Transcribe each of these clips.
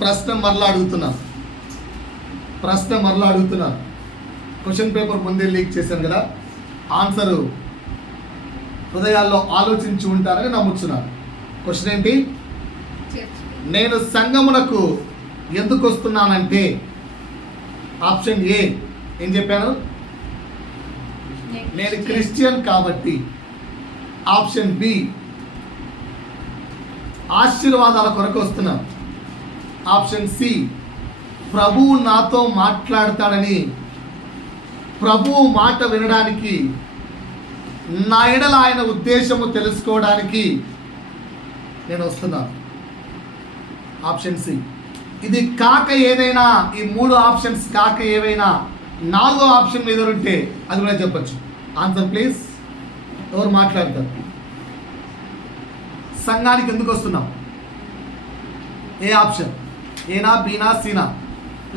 ప్రశ్న మరలా అడుగుతున్నా. క్వశ్చన్ పేపర్ ముందే లీక్ చేశాను కదా, ఆన్సరు హృదయాల్లో ఆలోచించి ఉంటారని నమ్ముతున్నాను. క్వశ్చన్ ఏంటి? నేను సంఘమునకు ఎందుకు వస్తున్నానంటే, ఆప్షన్ ఏ ఏం చెప్పాను? నేను క్రిస్టియన్ కాబట్టి. ఆప్షన్ బి ఆశీర్వాదాల కొరకు వస్తున్నాను. ఆప్షన్ సి ప్రభువు నాతో మాట్లాడతాడని, ప్రభువు మాట వినడానికి, నా ఎడల ఆయన ఉద్దేశము తెలుసుకోవడానికి నేను వస్తున్నాను. Option C. ఇది కాక ఏదైనా, ఈ 3 ఆప్షన్స్ కాక ఏవైనా 4వ ఆప్షన్ మీద ఉంటే అది కూడా చెప్పచ్చు. Answer please. ఎవరు మాట్లాడతారు? సంఘానికి ఎందుకు వస్తున్నాం? ఏ ఆప్షన్? ఏనా, బీనా, సీనా?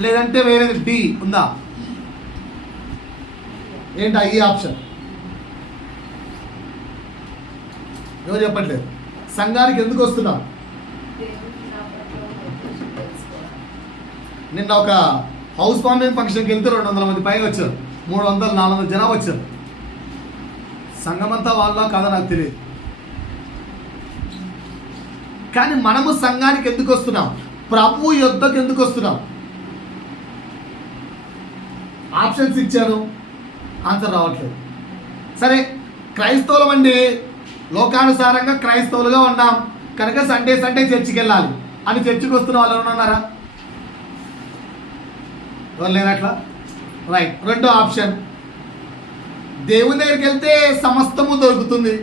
లేదంటే వేరే డి ఉందా? ఏంటా ఈ ఆప్షన్? ఎవరు చెప్పట్లేదు. సంఘానికి ఎందుకు వస్తున్నాం? నిన్న ఒక హౌస్ వార్మింగ్ ఫంక్షన్కి వెళ్తే 200 మంది పైగా వచ్చారు. 300-400 జనాభా వచ్చారు. సంఘం అంతా వాళ్ళ కాదా నాకు తెలియదు. కానీ మనము సంఘానికి ఎందుకు వస్తున్నాం? ప్రభు యొద్దకు ఎందుకు వస్తున్నాం? ఆప్షన్స్ ఇచ్చాను, ఆన్సర్ రావట్లేదు. సరే, క్రైస్తవులం అండి, లోకానుసారంగా క్రైస్తవులుగా ఉన్నాం కనుక సండే చర్చికి వెళ్ళాలి అని చర్చికి వస్తున్న వాళ్ళు ఎవరు ఉన్నారా? ఎవరు లేరు అట్లా. రైట్. రెండో ఆప్షన్, దేవుని దగ్గరికి వెళ్తే సమస్తము దొరుకుతుంది,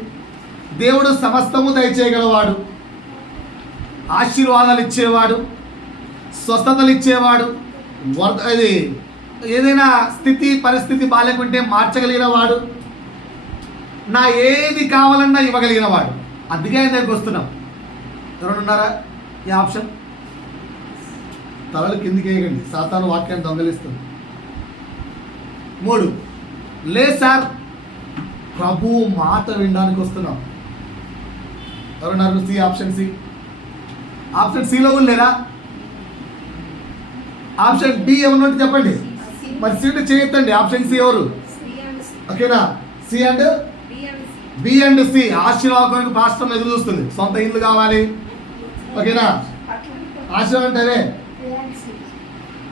దేవుడు సమస్తము దయచేయగలవాడు, ఆశీర్వాదాలు ఇచ్చేవాడు, స్వస్థతలు ఇచ్చేవాడు, అది ఏదైనా పరిస్థితి బాగాలేకుంటే మార్చగలిగిన వాడు, నా ఏది కావాలన్నా ఇవ్వగలిగిన వాడు. అందుకే ఆయన దగ్గరికి వస్తున్నాం. ఎవరైనా ఉన్నారా ఈ ఆప్షన్? తలలు కిందికి వేయకండి, సాతాను వాక్యాన్ని దొంగలిస్తుంది. 3, లేదు సార్, ప్రభు మాట వినడానికి వస్తున్నాం. ఎవరున్నారు? సి. Option C. ఆప్షన్ సిలో కూడా లేరా? ఆప్షన్ డి ఏమన్నట్టు చెప్పండి. మరి సీటు చేయొద్దండి. ఆప్షన్ సి ఎవరు? ఓకేనా? C and B and C. ఆశీర్వాదానికి పాస్టర్ ఎదురు చూస్తుంది. సొంత ఇల్లు కావాలి. ఓకేనా? ఆశీర్వాదం అంటే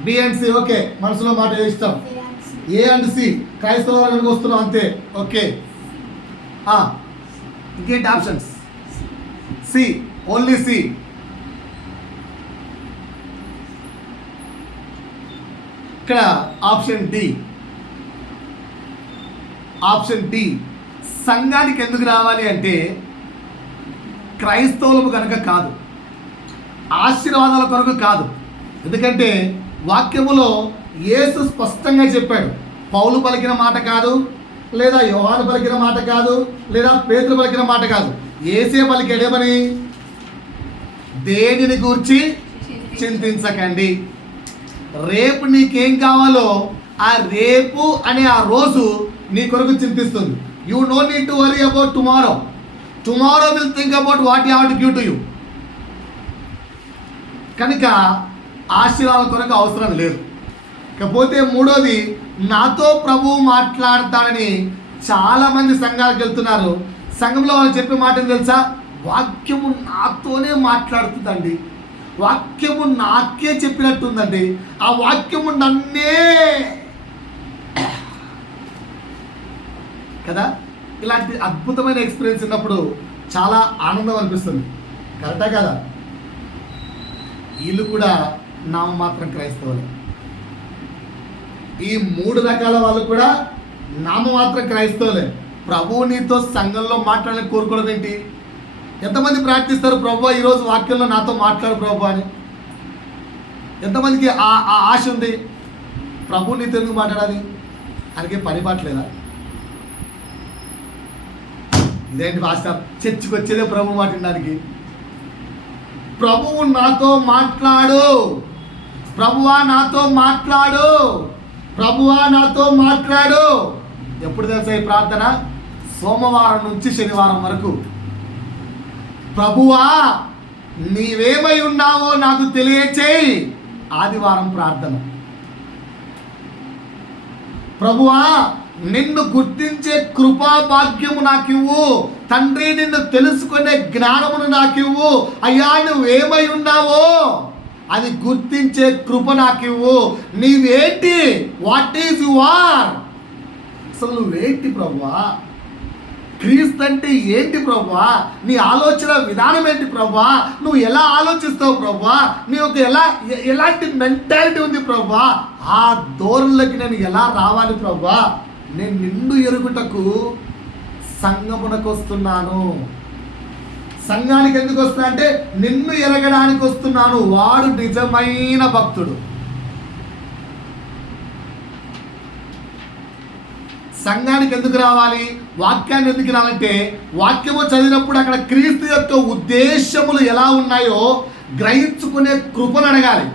బి అండ్ సి. ఓకే, మనసులో మాట ఇష్టం. ఏ అండ్ సి క్రైస్తవులకు వస్తున్నాం అంతే. ఓకే, ఇంకేంటి ఆప్షన్స్? C, only C. ఇక్కడ ఆప్షన్ డి. సంఘానికి ఎందుకు రావాలి అంటే క్రైస్తవులకు కనుక కాదు, ఆశీర్వాదాల కొరకు కాదు. ఎందుకంటే వాక్యములో యేసు స్పష్టంగా చెప్పాడు. పౌలు పలికిన మాట కాదు, లేదా యోహాను పలికిన మాట కాదు, లేదా పేతురు పలికిన మాట కాదు. యేసే పలికేడేమని? దేనిని గూర్చి చింతించకండి, రేపు నీకేం కావాలో ఆ రేపు అనే ఆ రోజు నీ కొరకు చింతిస్తుంది. You no need to worry about tomorrow. Tomorrow will think about what you have to give to you. కనుక ఆశీర్వాదాల కొరకు అవసరం లేదు. ఇకపోతే 3వది, నాతో ప్రభువు మాట్లాడతాడని చాలామంది సంఘాలకు వెళ్తున్నారు. సంఘంలో వాళ్ళు చెప్పే మాట తెలుసా? వాక్యము నాతోనే మాట్లాడుతుందండి, వాక్యము నాకే చెప్పినట్టుందండి, ఆ వాక్యము నన్నే కదా. ఇలాంటి అద్భుతమైన ఎక్స్పీరియన్స్ ఉన్నప్పుడు చాలా ఆనందం అనిపిస్తుంది. కరెక్టా కదా? వీళ్ళు కూడా నామమాత్రం క్రైస్తవులే. ఈ 3 రకాల వాళ్ళు కూడా నామమాత్రం క్రైస్తవులే. ప్రభువు నీతో సంఘంలో మాట్లాడాలని కోరుకోవడం ఏంటి? ఎంతమంది ప్రార్థిస్తారు, ప్రభు ఈరోజు వాక్యంలో నాతో మాట్లాడు ప్రభు అని? ఎంతమందికి ఆ ఆశ ఉంది? ప్రభు నీతో ఎందుకు మాట్లాడాలి? ఆయనకి పని పాటలేదా? ఇదేంటి మాస్టర్, చర్చికి వచ్చేదే ప్రభు మాట్లాడడానికి. ప్రభువు నాతో మాట్లాడు, ప్రభువా నాతో మాట్లాడు, ప్రభువా నాతో మాట్లాడు. ఎప్పుడు తెలుసా ఈ ప్రార్థన? సోమవారం నుంచి శనివారం వరకు. ప్రభువా నీవేమై ఉన్నావో నాకు తెలియచేయి. ఆదివారం ప్రార్థన. ప్రభువా, నిన్ను గుర్తించే కృపా భాగ్యము నాకివ్వు. తండ్రి, నిన్ను తెలుసుకునే జ్ఞానమును నాకివ్వు. అయ్యా, నువ్వేమై ఉన్నావో అది గుర్తించే కృప నాకివ్వు. నీవేంటి? What is you are? అసలు నువ్వేంటి ప్రభువా? క్రీస్తు అంటే ఏంటి ప్రభువా? నీ ఆలోచన విధానం ఏంటి ప్రభువా? నువ్వు ఎలా ఆలోచిస్తావు ప్రభువా? నీ యొక్క ఎలాంటి మెంటాలిటీ ఉంది ప్రభువా? ఆ ధోరణులకి నేను ఎలా రావాలి ప్రభువా? నేను నిన్ను ఎరుగుటకు సంఘమునకు వస్తున్నాను. సంఘానికి ఎందుకు వస్తున్నా అంటే నిన్ను ఎరగడానికి వస్తున్నాను. వాడు నిజమైన భక్తుడు. సంఘానికి ఎందుకు రావాలి? వాక్యాన్ని ఎందుకు రావాలంటే వాక్యము చదివినప్పుడు అక్కడ క్రీస్తు యొక్క ఉద్దేశములు ఎలా ఉన్నాయో గ్రహించుకునే కృపను అడగాలి.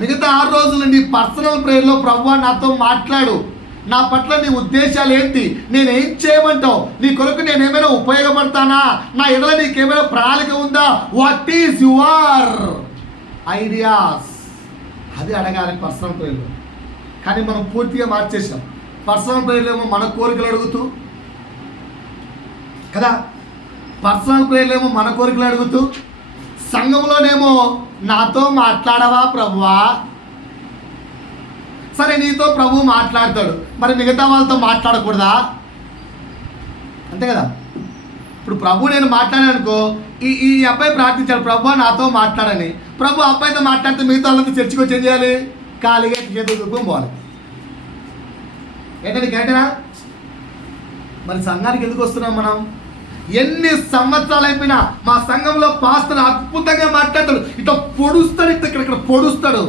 మిగతా 6 రోజులు నీ పర్సనల్ ప్రేయర్లో ప్రభువా నాతో మాట్లాడు, నా పట్ల నీ ఉద్దేశాలు ఏంటి, నేనేం చేయమంటావు, నీ కొరకు నేనేమైనా ఉపయోగపడతానా, నా ఎడల నీకేమైనా ప్రణాళిక ఉందా, వాట్ ఈజ్ యువర్ ఐడియాస్, అది అడగాలి పర్సనల్ ప్రేయర్లో. కానీ మనం పూర్తిగా మార్చేసాం. పర్సనల్ ప్రేయర్లో ఏమో మన కోరికలు అడుగుతూ కదా, పర్సనల్ ప్రేయర్లో ఏమో మన కోరికలు అడుగుతూ, సంఘంలోనేమో నాతో మాట్లాడవా ప్రభువా? సరే, నీతో ప్రభు మాట్లాడతాడు, మరి మిగతా వాళ్ళతో మాట్లాడకూడదా? అంతే కదా. ఇప్పుడు ప్రభు నేను మాట్లాడాను అనుకో, ఈ అబ్బాయి ప్రార్థించాడు ప్రభువా నాతో మాట్లాడని. ప్రభు అబ్బాయితో మాట్లాడితే మిగతా వాళ్ళతో చర్చకు వచ్చి ఏం చేయాలి? ఖాళీగా చేతులు దుఃఖం పోవాలి. ఏంటంటే కరెక్టేనా? మరి సంఘానికి ఎందుకు వస్తున్నాం మనం? ఎన్ని సంవత్సరాలు అయిపోయినా మా సంఘంలో పాస్టర్ అద్భుతంగా మాట్లాడతాడు, ఇట్లా పొడుస్తాడు, ఇక్కడ పొడుస్తాడు.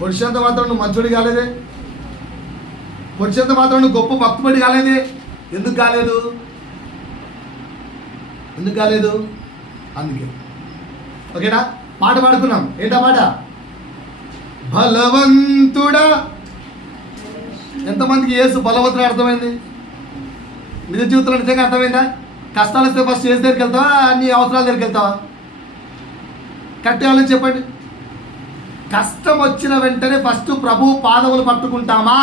పొడిచేంత మాత్రం నువ్వు మంచోడి కాలేదే, పొడిచేంత మాత్రం నువ్వు గొప్ప భక్తుడి కాలేదే. ఎందుకు కాలేదు? అందుకే. ఓకేనా? పాట పాడుకున్నాం. ఏంటా పాట? బలవంతుడా. ఎంతమందికి యేసు బలవంతుడు అర్థమైంది? నిజ జీవితంలో నిజంగా అర్థమైందా? కష్టాలు వస్తే ఫస్ట్ యేసు దగ్గరికి వెళ్తావా, నీ అవసరాల దగ్గరికి వెళ్తావా? కరెక్ట్ వాళ్ళని చెప్పండి. కష్టం వచ్చిన వెంటనే ఫస్ట్ ప్రభు పాదములు పట్టుకుంటామా,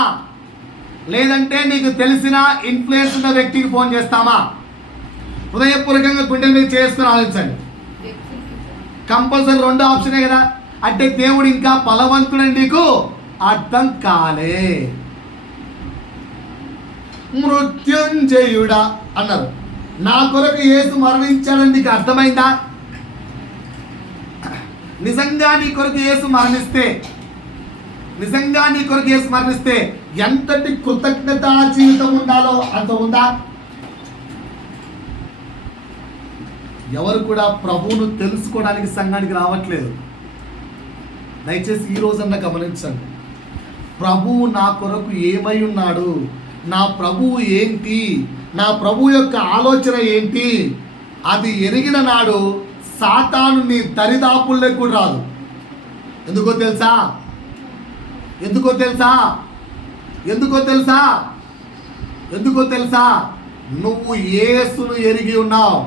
లేదంటే నీకు తెలిసిన ఇన్ఫ్లుయెన్స్ ఉన్న వ్యక్తికి ఫోన్ చేస్తామా? హృదయపూర్వకంగా గుండెల మీద చేసుకుని ఆలోచించండి. కంపల్సరీ 2 ఆప్షనే కదా. అంటే దేవుడు ఇంకా బలవంతుడని నీకు అర్థం కాలే. మృత్యుంజయుడా అన్నారు. నా కొరకు యేసు మరణించాడని నీకు అర్థమైందా? నిజంగా నీ కొరకు యేసు మరణిస్తే ఎంతటి కృతజ్ఞతా జీవితం ఉండాలో అంత ఉందా? ఎవరు కూడా ప్రభువును తెలుసుకోవడానికి సంఘానికి రావట్లేదు. దయచేసి ఈ రోజన్నా గమనించండి. ప్రభువు నా కొరకు ఏమై ఉన్నాడు, నా ప్రభువు ఏంటి, నా ప్రభు యొక్క ఆలోచన ఏంటి, అది ఎరిగిన నాడు సాతాను నీ దరిదాపుల్లోకి కూడా రాదు. ఎందుకో తెలుసా? నువ్వు యేసును ఎరిగి ఉన్నావు.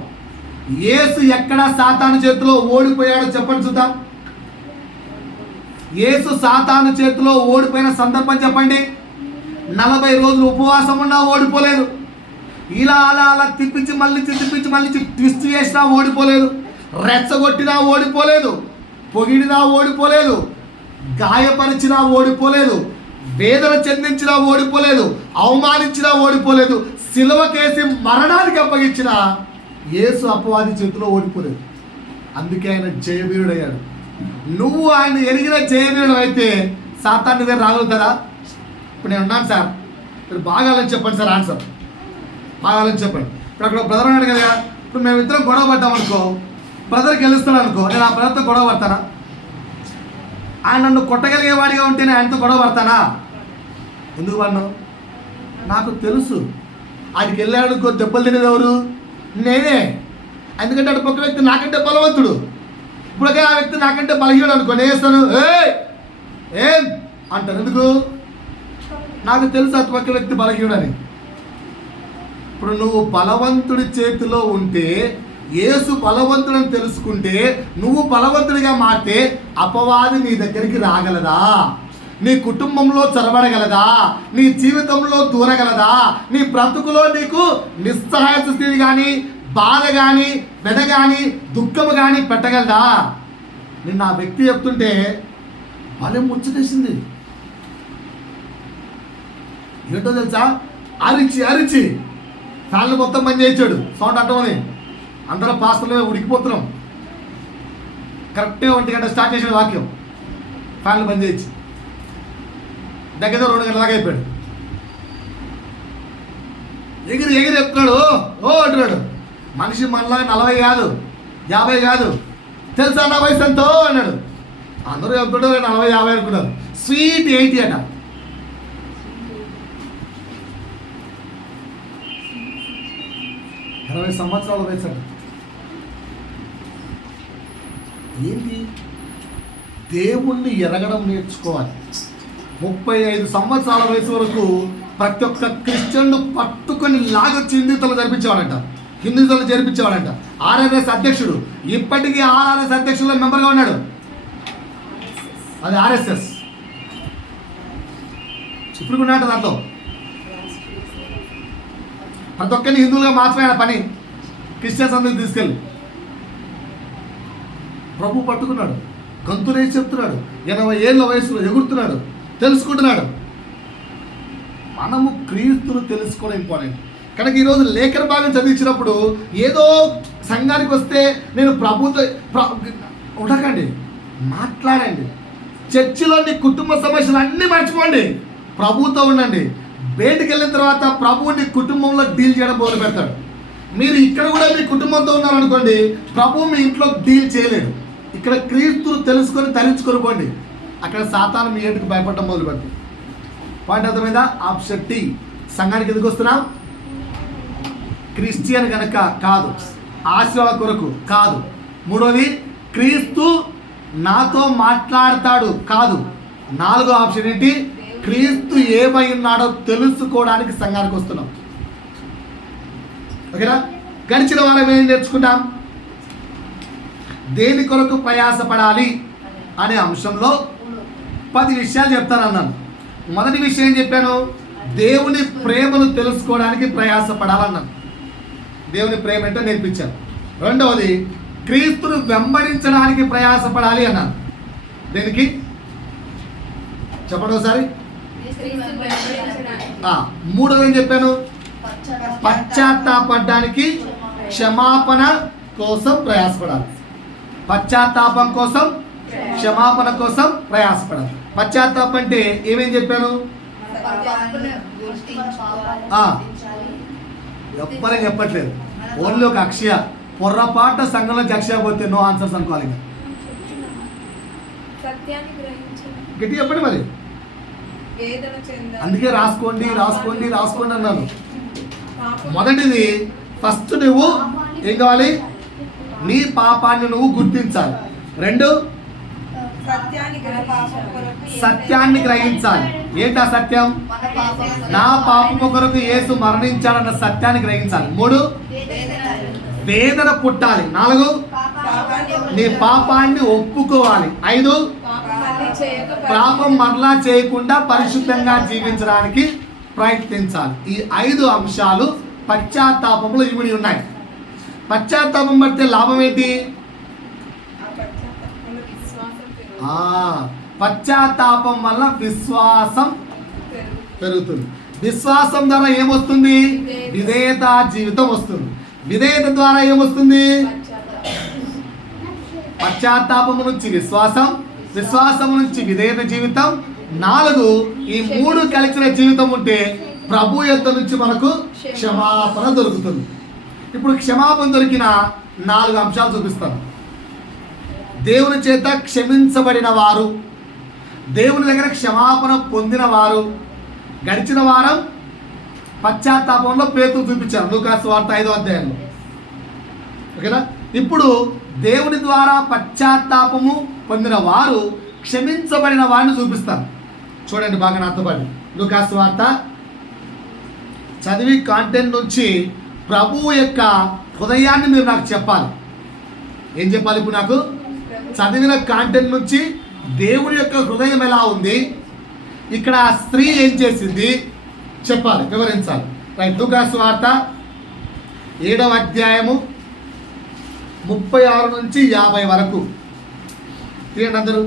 యేసు ఎక్కడ సాతాను చేతిలో ఓడిపోయాడో చెప్పండి చూద్దాం. యేసు సాతాను చేతిలో ఓడిపోయిన సందర్భం చెప్పండి. 40 రోజులు ఉపవాసం ఉన్నా ఓడిపోలేదు. ఇలా అలా తిప్పించి మళ్ళీ ట్విస్ట్ చేసినా ఓడిపోలేదు. రెచ్చగొట్టినా ఓడిపోలేదు. పొగిడినా ఓడిపోలేదు. గాయపరిచినా ఓడిపోలేదు. వేదన చెందించినా ఓడిపోలేదు. అవమానించినా ఓడిపోలేదు. సిలువకేసి మరణానికి అప్పగించిన యేసు అపవాది చేతిలో ఓడిపోలేదు. అందుకే ఆయన జయవీరుడయ్యాడు. నువ్వు ఆయన ఎరిగిన జయవీరుడు అయితే సాతాను దగ్గర రాగలుగుతారా? ఇప్పుడు నేను ఉన్నాను సార్, మీరు బాగాలని చెప్పండి సార్, ఆన్సర్ బాగాలని చెప్పండి. ఇప్పుడు అక్కడ బ్రదర్ అన్నాడు కదా, ఇప్పుడు మేమిద్దరం గొడవ పడ్డాం అనుకో, బ్రదర్ గెలుస్తాడు అనుకో, నేను ఆ బ్రదర్తో గొడవ పడతానా? ఆయన నన్ను కొట్టగలిగేవాడిగా ఉంటే నేను ఆయనతో గొడవ పడతానా? ఎందుకు పడినావు? నాకు తెలుసు ఆయనకి వెళ్ళాడు దెబ్బలు తినేది ఎవరు? నేనే. ఎందుకంటే అటు పక్క వ్యక్తి నాకంటే బలవంతుడు. ఇప్పుడుకే ఆ వ్యక్తి నాకంటే బలహీనుడు అనుకో, నేను వేస్తాను ఏం అంటాను. ఎందుకు? నాకు తెలుసు అటు పక్క వ్యక్తి బలహీనుడు అని. ఇప్పుడు నువ్వు బలవంతుడి చేతిలో ఉంటే యేసు బలవంతుడని తెలుసుకుంటే, నువ్వు బలవంతుడిగా మారితే అపవాది నీ దగ్గరికి రాగలదా? నీ కుటుంబంలో చొరబడగలదా? నీ జీవితంలో దూరగలదా? నీ బ్రతుకులో నీకు నిస్సహాయ స్థితి కానీ, బాధ కానీ, వెద కానీ, దుఃఖము కానీ పెట్టగలదా? నిన్న ఆ వ్యక్తి చెప్తుంటే వాళ్ళే ముచ్చటేసింది. ఏంటో తెలుసా, అరిచి ఫ్యాన్లు మొత్తం పని చేయించాడు. సౌండ్ అట్టమని అందరం పాస్టర్లు ఉడికిపోతున్నాం. కరెక్ట్గా 1 గంట స్టార్ట్ చేసిన వాక్యం ఫ్యాన్లు పని చేయించి దగ్గర 2 గంటల దాకా అయిపోయాడు. ఎగిరి చెప్తున్నాడు, ఓ అంటున్నాడు. మనిషి మనలాగా 40 కాదు, 50 కాదు. తెలుసా నా వయసు ఎంతో అన్నాడు. అందరూ చెప్తుంటారు 40, 50 అనుకున్నారు. స్వీట్ 80 అట. ఇరవై సంవత్సరాల వయసు అట. ఏంటి? దేవుణ్ణి ఎరగడం నేర్చుకోవాలి. 35 సంవత్సరాల వయసు వరకు ప్రతి ఒక్క క్రిస్టియన్ను పట్టుకొని లాగొచ్చి హిందూతులు జరిపించేవాడంట. ఆర్ఎస్ఎస్ అధ్యక్షుడు ఇప్పటికీ ఆర్ఎస్ఎస్ అధ్యక్షుల్లో మెంబర్గా ఉన్నాడు. అది ఆర్ఎస్ఎస్ ఇప్పుడు ఉన్నాడు. దాంట్లో ప్రతి ఒక్కరిని హిందువులుగా మార్చమైన పని క్రిస్టియన్స్ అందరికి తీసుకెళ్ళి ప్రభు పట్టుకున్నాడు. గంతులేసి చెప్తున్నాడు. 80 ఏళ్ళ వయసులో ఎగురుతున్నాడు, తెలుసుకుంటున్నాడు. మనము క్రీస్తును తెలుసుకోవడం ఇంపార్టెంట్. కనుక ఈరోజు లేఖన భాగం చదివించినప్పుడు ఏదో సంఘానికి వస్తే నేను ప్రభుతో ఉండకండి, మాట్లాడండి. చర్చిలోని కుటుంబ సమస్యలు అన్నీ మర్చిపోండి, ప్రభుతో ఉండండి. బయటికి వెళ్ళిన తర్వాత ప్రభువుని కుటుంబంలో డీల్ చేయడం మొదలు పెడతాడు. మీరు ఇక్కడ కూడా మీ కుటుంబంతో ఉన్నారనుకోండి, ప్రభు మీ ఇంట్లో డీల్ చేయలేడు. ఇక్కడ క్రీస్తును తెలుసుకొని తరించుకొని పోండి. అక్కడ సాతాను మీ ఇంటికి భయపడడం మొదలు పెడతాడు. పాయింట్ అర్థమైందా? Option T. సంఘానికి ఎందుకు వస్తున్నాం? క్రిస్టియన్ కనుక కాదు, ఆశీర్వాద కొరకు కాదు. మూడోది, క్రీస్తు నాతో మాట్లాడతాడు కాదు. 4వ ఆప్షన్ ఏంటి? క్రీస్తు ఏమై ఉన్నాడో తెలుసుకోవడానికి సంఘానికి వస్తున్నాం. ఓకేనా? గడిచిన వారం ఏం నేర్చుకున్నాం? దేని కొరకు ప్రయాసపడాలి అనే అంశంలో 10 విషయాలు చెప్తానన్నాను. మొదటి విషయం ఏం చెప్పాను? దేవుని ప్రేమను తెలుసుకోవడానికి ప్రయాసపడాలన్నాను. దేవుని ప్రేమ ఏంటో నేర్పించాను. రెండవది, క్రీస్తును వెంబడించడానికి ప్రయాసపడాలి అన్నాను. దేనికి చెప్పండి ఒకసారి. మూడవది ఏం చెప్పాను? పశ్చాత్తాపడడానికి క్షమాపణ కోసం ప్రయాసపడాలి. పశ్చాత్తాపం కోసం, క్షమాపణ కోసం ప్రయాసపడాలి. పశ్చాత్తాపం అంటే ఏమేం చెప్పాను? ఎవ్వరేం చెప్పట్లేదు, ఓన్లీ ఒక అక్షయ. పొర్రపాట సంఘంలోకి అక్షయ పోతే నో ఆన్సర్స్ అనుకోవాలి. గట్టి చెప్పండి మరి. అందుకే రాసుకోండి అన్నాను. మొదటిది, ఫస్ట్ నువ్వు ఏం కావాలి? నీ పాపాన్ని నువ్వు గుర్తించాలి. 2, సత్యాన్ని గ్రహించాలి. ఏంటా సత్యం? నా పాపము కొరకు యేసు మరణించాడన్న సత్యాన్ని గ్రహించాలి. 3, వేదన పుట్టాలి. 4, నీ పాపాన్ని ఒప్పుకోవాలి. 5, పాపం మరలా చేయకుండా పరిశుద్ధంగా జీవించడానికి ప్రయత్నించాలి. ఈ 5 అంశాలు పశ్చాత్తాపంలో ఇమిడి ఉన్నాయి. పశ్చాత్తాపం పడితే లాభం ఏంటి? పశ్చాత్తాపం వల్ల విశ్వాసం పెరుగుతుంది. విశ్వాసం ద్వారా ఏమొస్తుంది? విధేయత జీవితం వస్తుంది. విధేయత ద్వారా ఏమొస్తుంది? పశ్చాత్తాపము నుంచి విశ్వాసం, విశ్వాసము నుంచి విధేయత జీవితం. 4, ఈ 3 కలిసిన జీవితం ఉంటే ప్రభు యొద్ద నుంచి మనకు క్షమాపణ దొరుకుతుంది. ఇప్పుడు క్షమాపణ దొరికిన 4 అంశాలు చూపిస్తాను. దేవుని చేత క్షమించబడిన వారు, దేవుని దగ్గర క్షమాపణ పొందిన వారు. గడిచిన వారం పశ్చాత్తాపంలో పేతురు చూపించారు, లూకాసు వార్త 5వ అధ్యాయంలో. ఓకేనా? ఇప్పుడు దేవుని ద్వారా పశ్చాత్తాపము పొందిన వారు, క్షమించబడిన వారిని చూపిస్తాను. చూడండి బాగా నాతో పాటు. లూకాసు వార్త చదివి కాంటెంట్ నుంచి ప్రభువు యొక్క హృదయాన్ని మీరు నాకు చెప్పాలి. ఏం చెప్పాలి ఇప్పుడు నాకు? చదివిన కాంటెంట్ నుంచి దేవుని యొక్క హృదయం ఎలా ఉంది, ఇక్కడ ఆ స్త్రీ ఏం చేసింది చెప్పాలి, వివరించాలి. రైట్. లూకా సువార్త 7వ అధ్యాయము 36 నుంచి 50 వరకు తీయండి అందరూ.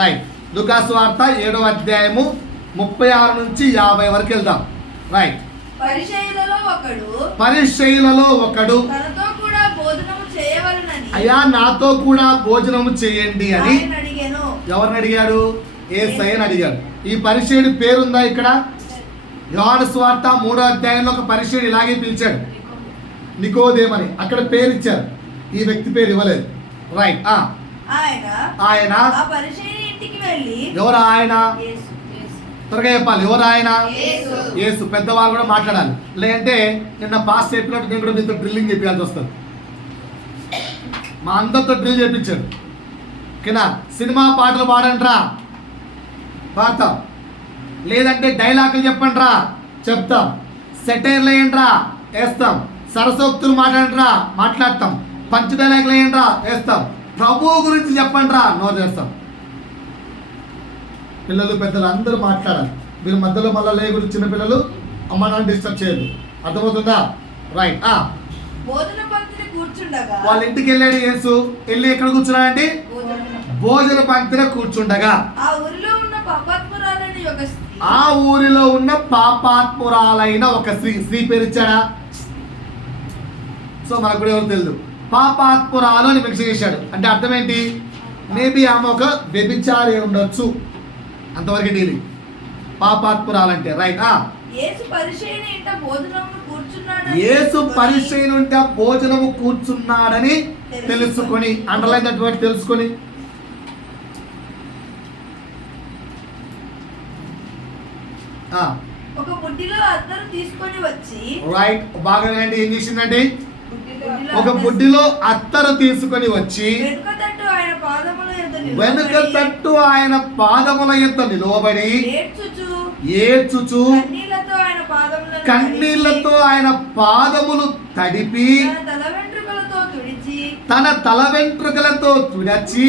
రైట్. లూకా సువార్త 7వ అధ్యాయము 36 నుంచి 50 వరకు వెళ్దాం. రైట్. పరిసయ్యులలో ఒకడు తనతో కూడా భోజనము చేయవలెనని, అయ్యా నాతో కూడా భోజనము చేయండి అని అడిగాను. ఎవరిని అడిగాడు? యేసయ్యని అడిగాడు. ఈ పరిసయ్యుడి పేరుందా ఇక్కడ? యోహాను సువార్త 3వ అధ్యాయంలో ఒక పరిసయ్యుడు ఇలాగే పిలిచాడు, నికోదేమని. అక్కడ పేరు ఇచ్చారు, ఈ వ్యక్తి పేరు ఇవ్వలేదు. రైట్. ఆయన ఆ పరిసయ్యుని ఇంటికి వెళ్ళి, ఎవరు ఆయన? త్వరగా చెప్పాలి, ఎవరు ఆయన? యేసు. పెద్దవాళ్ళు కూడా మాట్లాడాలి, లేదంటే నిన్న పాస్ చెప్పినట్టు నేను కూడా మీతో డ్రిల్లింగ్ చెప్పాల్సి వస్తుంది. మా అందరితో డ్రిల్ చేయించాడు. ఓకేనా? సినిమా పాటలు పాడంట్రా, పాడతాం. లేదంటే డైలాగులు చెప్పండిరా, చెప్తాం. సెటైర్లు వేయండిరా, వేస్తాం. సరసోక్తులు మాట్లాడండిరా, మాట్లాడతాం. పంచ డైలాగులు వేయండిరా, వేస్తాం. ప్రభువు గురించి చెప్పండిరా, నోరు చేస్తాం. పిల్లలు పెద్దలు అందరూ మాట్లాడాలి. మీరు మధ్యలో మళ్ళీ లేగురు చిన్నపిల్లలు అమ్మ నాన్న డిస్టర్బ్ చేయదు. అర్థమవుతుందా? రైట్. భోజన పంక్తిని కూర్చుండగా, వాళ్ళ ఇంటికి వెళ్ళాడు యేసు. వెళ్ళి ఎక్కడ కూర్చున్నాడండి? భోజన పంక్తిని కూర్చుండగా ఆ ఊరిలో ఉన్న పాపాత్మురాలైన ఒక స్త్రీ. స్త్రీ పేరు ఇచ్చాడా? సో మనకు కూడా ఎవరు తెలియదు. పాపాత్మురాలు అని మెన్షన్ చేశాడు. అంటే అర్థం ఏంటి? మేబీ ఆమె ఒక వ్యభిచారి ఉండొచ్చు, అంతవరకు డీలింగ్. పాపాత్మురాలంటే. రైట్. యేసు పరిసయ్యుని ఇంట భోజనము కూర్చున్నాడని తెలుసుకొని, అండర్లైన్ దట్ వర్డ్, తెలుసుకొని. ఒక బుడ్డిలో అత్తరు తీసుకొని వచ్చి, రైట్. బాగా వినండి, ఏం చేసిందండి? ఒక బుడ్డిలో అత్తరు తీసుకొని వచ్చి వెనుక తట్టు ఆయన పాదముల యొద్ద నిలువబడి ఏడ్చుచు కన్నీళ్లతో ఆయన పాదములు తడిపి తన తల వెంట్రుకలతో తుడచి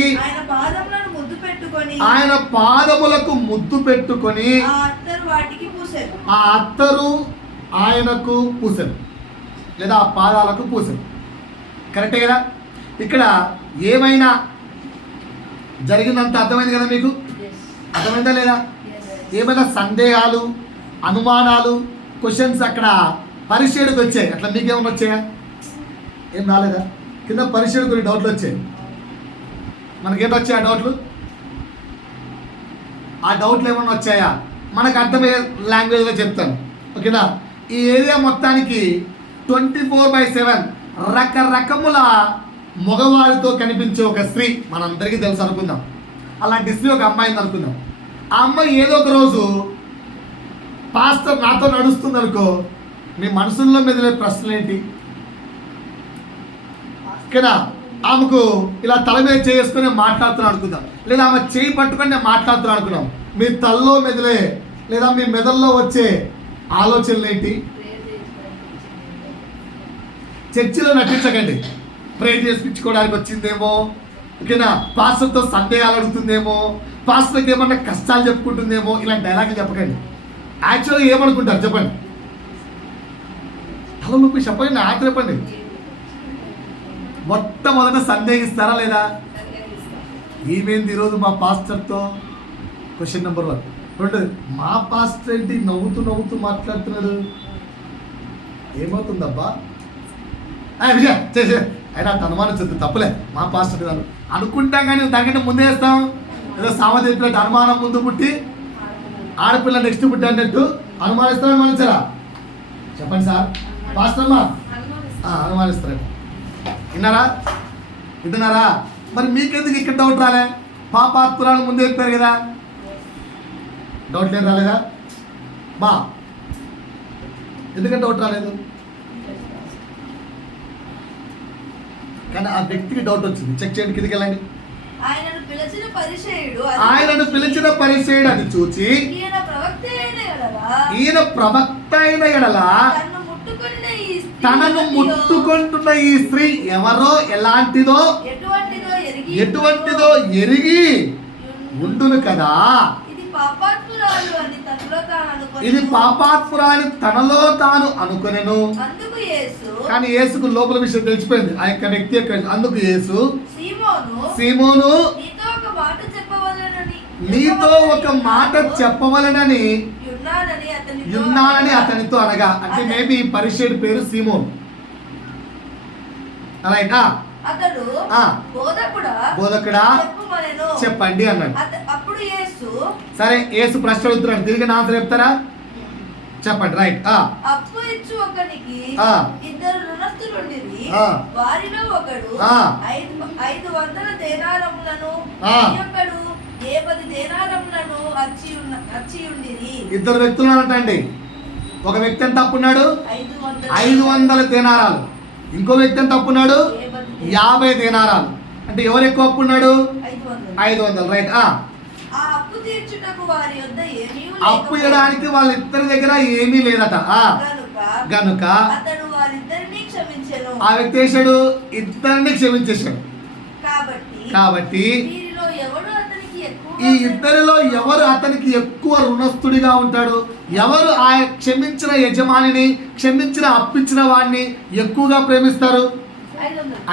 ఆయన పాదములకు ముద్దు పెట్టుకొని ఆ అత్తరు ఆయనకు పూసెను, లేదా ఆ పాదాలకు పూసెను. కరెక్టే కదా? ఇక్కడ ఏమైనా జరిగిందంత అర్థమైంది కదా మీకు? అర్థమైందా లేదా? ఏమైనా సందేహాలు, అనుమానాలు, క్వశ్చన్స్ అక్కడ పరిశీలికి వచ్చాయి. అట్లా మీకేమైనా వచ్చాయా? ఏం రాలేదా? కింద పరిశీలి కొన్ని డౌట్లు వచ్చాయి. మనకేంటి వచ్చాయి ఆ డౌట్లు? ఆ డౌట్లు ఏమైనా వచ్చాయా? మనకు అర్థమయ్యే లాంగ్వేజ్లో చెప్తాను. ఓకేనా? ఈ ఏరియా మొత్తానికి 24/7 రకరకముల మగవారితో కనిపించే ఒక స్త్రీ మనందరికీ తెలుసు అనుకుందాం. అలాంటి స్త్రీ ఒక అమ్మాయిని అనుకుందాం. ఆ అమ్మాయి ఏదో ఒక రోజు పాస్టర్ నాతో నడుస్తుంది అనుకో, మీ మనసుల్లో మెదిలే ప్రశ్నలు ఏంటి? ఓకేనా? ఆమెకు ఇలా తల మీద చేసుకుని మాట్లాడుతున్నాను అనుకుందాం, లేదా ఆమె చేయి పట్టుకొని నేను మాట్లాడుతున్నాను అనుకున్నాం. మీ తలలో మెదిలే లేదా మీ మెదల్లో వచ్చే ఆలోచనలు ఏంటి? చర్చిలో నటించకండి. ప్రే చేయించుకోవడానికి వచ్చిందేమో, ఓకేనా? పాస్టర్తో సందేహాలు అడుగుతుందేమో, పాస్టర్కి ఏమన్నా కష్టాలు చెప్పుకుంటుందేమో, ఇలాంటి డైలాగులు చెప్పకండి. యాక్చువల్గా ఏమనుకుంటారు చెప్పండి? తల నొప్పి చెప్పండి, ఆశ్చర్యపండి. మొట్టమొదట సందేహిస్తారా లేదా? ఏమైంది ఈరోజు మా పాస్టర్తో? Question number 1. 2, మా పాస్టర్ ఏంటి నవ్వుతూ మాట్లాడుతున్నాడు, ఏమవుతుందబ్బా? విజయ చేసే అయినా అంత అనుమానించద్దు, తప్పులే, మా పాస్టర్ కాదు అనుకుంటాం. కానీ దానికంటే ముందే వేస్తాం. ఏదో సామెత చెప్పినట్టు అనుమానం ముందు పుట్టి ఆడపిల్ల నెక్స్ట్ పుట్టి అన్నట్టు అనుమానిస్తాం. అనుమానించారా? చెప్పండి సార్. పాస్టర్మా అనుమానిస్తారేమో. విన్నారా? మరి మీకెందుకు ఇక్కడ డౌట్ రాలే? పాపాత్మురాలు ముందే చెప్పారు కదా, డౌట్ లేదు రాలేదా? బా ఎందుకంటే డౌట్ రాలేదు? కానీ ఆ వ్యక్తికి డౌట్ వచ్చింది. చెక్ చేయండి, కిందికి వెళ్ళండి. ఆయనను పిలిచిన పరిసయ్యుడు అది చూచి ఈయన ప్రవక్త అయిన ఎడల తనను ముట్టుకుంటున్న ఈ స్త్రీ ఎవరో ఎలాంటిదో ఎటువంటిదో ఎరిగి ఉండును కదా. ఇది పాపాత్మురాలు తనలో తాను అనుకునేను. కానీ యేసుకు లోపల విషయం తెలిసిపోయింది ఆ యొక్క వ్యక్తి యొక్క. అందుకు యేసు, సీమోను నీతో ఒక మాట చెప్పవలెనని ఉన్నానని అతనితో అనగా, అంటే మేబీ పరిచయుడి పేరు సీమోన్. రైట్. అతడు బోధకుడా చెప్పండి అన్నాడు. అప్పుడు యేసు, సరే యేసు ప్రశ్న అడుగుతున్నాడు, తిరిగి ఆన్సర్ చెప్తారా? చెప్పండి. రైట్. అప్పు ఇచ్చు ఒకనికి ఇద్దరు ఋణస్థులుండిరి. వారిలో ఒకడు 500 దేనారములను, ఒకడు 10 దేనారములను అచ్చి ఉండిరి. ఇద్దరు వ్యక్తులు అంటండి. ఒక వ్యక్తి ఎంత అప్పున్నాడు? 500 దేనారాలు. ఇంకో వ్యక్తి ఎంత అప్పున్నాడు? 50 దేనారాలు. అంటే ఎవరు ఎక్కువ అప్పున్నాడు? 500. రైట్. అప్పు ఇవ్వడానికి వాళ్ళిద్దరి దగ్గర ఏమీ లేదట. గనుక ఆ వ్యక్తి చేశాడు, ఇద్దరిని క్షమించేశాడు. కాబట్టి ఈ ఇద్దరిలో ఎవరు అతనికి ఎక్కువ రుణస్థుడిగా ఉంటాడు? ఎవరు ఆ క్షమించిన యజమానిని, క్షమించిన అప్పించిన వాడిని ఎక్కువగా ప్రేమిస్తారు?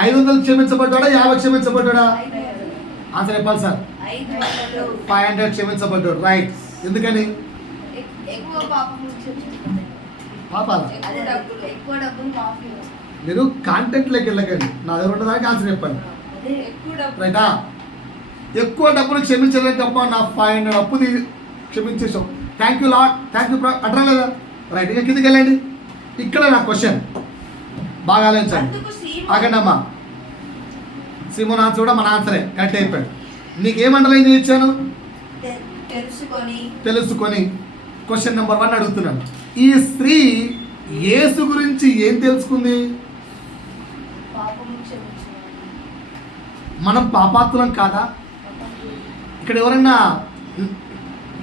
500 క్షమించబడ్డా, 50 క్షమించబడ్డా? ఆన్సర్ చెప్పాలి సార్. 500 క్షమించబడ్డాడు. రైట్. ఎందుకని? పాపాల మీరు కాంటెంట్లోకి వెళ్ళకండి, నా దగ్గర ఉన్నదానికి ఆన్సర్ చెప్పండి. రైటా? ఎక్కువ డబ్బులు క్షమించలేదు తప్ప నా 500 అప్పు క్షమించేసాం. Thank you lot, thank you అంటారా లేదా? రైట్. ఇక కిందకి వెళ్ళండి. ఇక్కడ నా క్వశ్చన్ బాగా ఆలోచించండి. ఆగండమ్మా. సీమోన్ ఆన్సర్ కూడా మన ఆన్సరే, కరెక్ట్ అయిపోయాడు. నీకేమండలైన్ ఇచ్చాను? తెలుసుకొని. క్వశ్చన్ నెంబర్ 1 అడుగుతున్నాను. ఈ స్త్రీ యేసు గురించి ఏం తెలుసుకుంది? మనం పాపాత్ములం కాదా? ఇక్కడ ఎవరన్నా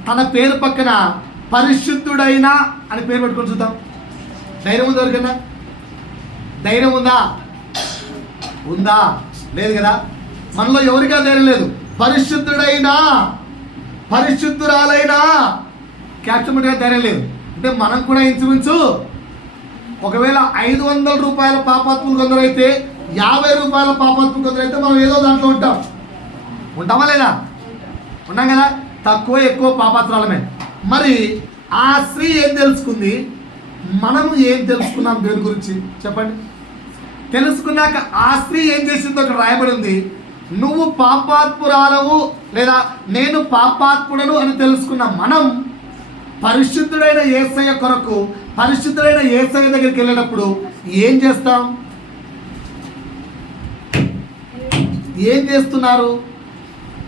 తన పేరు పక్కన పరిశుద్ధుడైనా అని పేరు పెట్టుకొని చూద్దాం. ధైర్యం ఉందా ఎవరికన్నా? ధైర్యం ఉందా? ఉందా? లేదు కదా. మనలో ఎవరికా ధైర్యం లేదు. పరిశుద్ధుడైనా, పరిశుద్ధురాలైనా క్యాప్షన్ పెట్టే ధైర్యం లేదు. అంటే మనం కూడా ఇంచుమించు ఒకవేళ 500 రూపాయల పాపాత్ములు కొందరైతే, 50 రూపాయల పాపాత్ములు కొందరైతే మనం ఏదో దాంట్లో ఉంటామా లేదా? ఉన్నాం కదా. తక్కువ ఎక్కువ పాపాత్రాలమే. మరి ఆ స్త్రీ ఏం తెలుసుకుంది? మనము ఏం తెలుసుకున్నాం దేని గురించి చెప్పండి. తెలుసుకున్నాక ఆ స్త్రీ ఏం చేసిందో అక్కడ రాయబడి ఉంది. నువ్వు పాపాత్మురాలవు లేదా నేను పాపాత్ముడను అని తెలుసుకున్న మనం పరిశుద్ధుడైన యేసయ్య కొరకు, పరిశుద్ధుడైన యేసయ్య దగ్గరికి వెళ్ళినప్పుడు ఏం చేస్తాం? ఏం చేస్తున్నారు?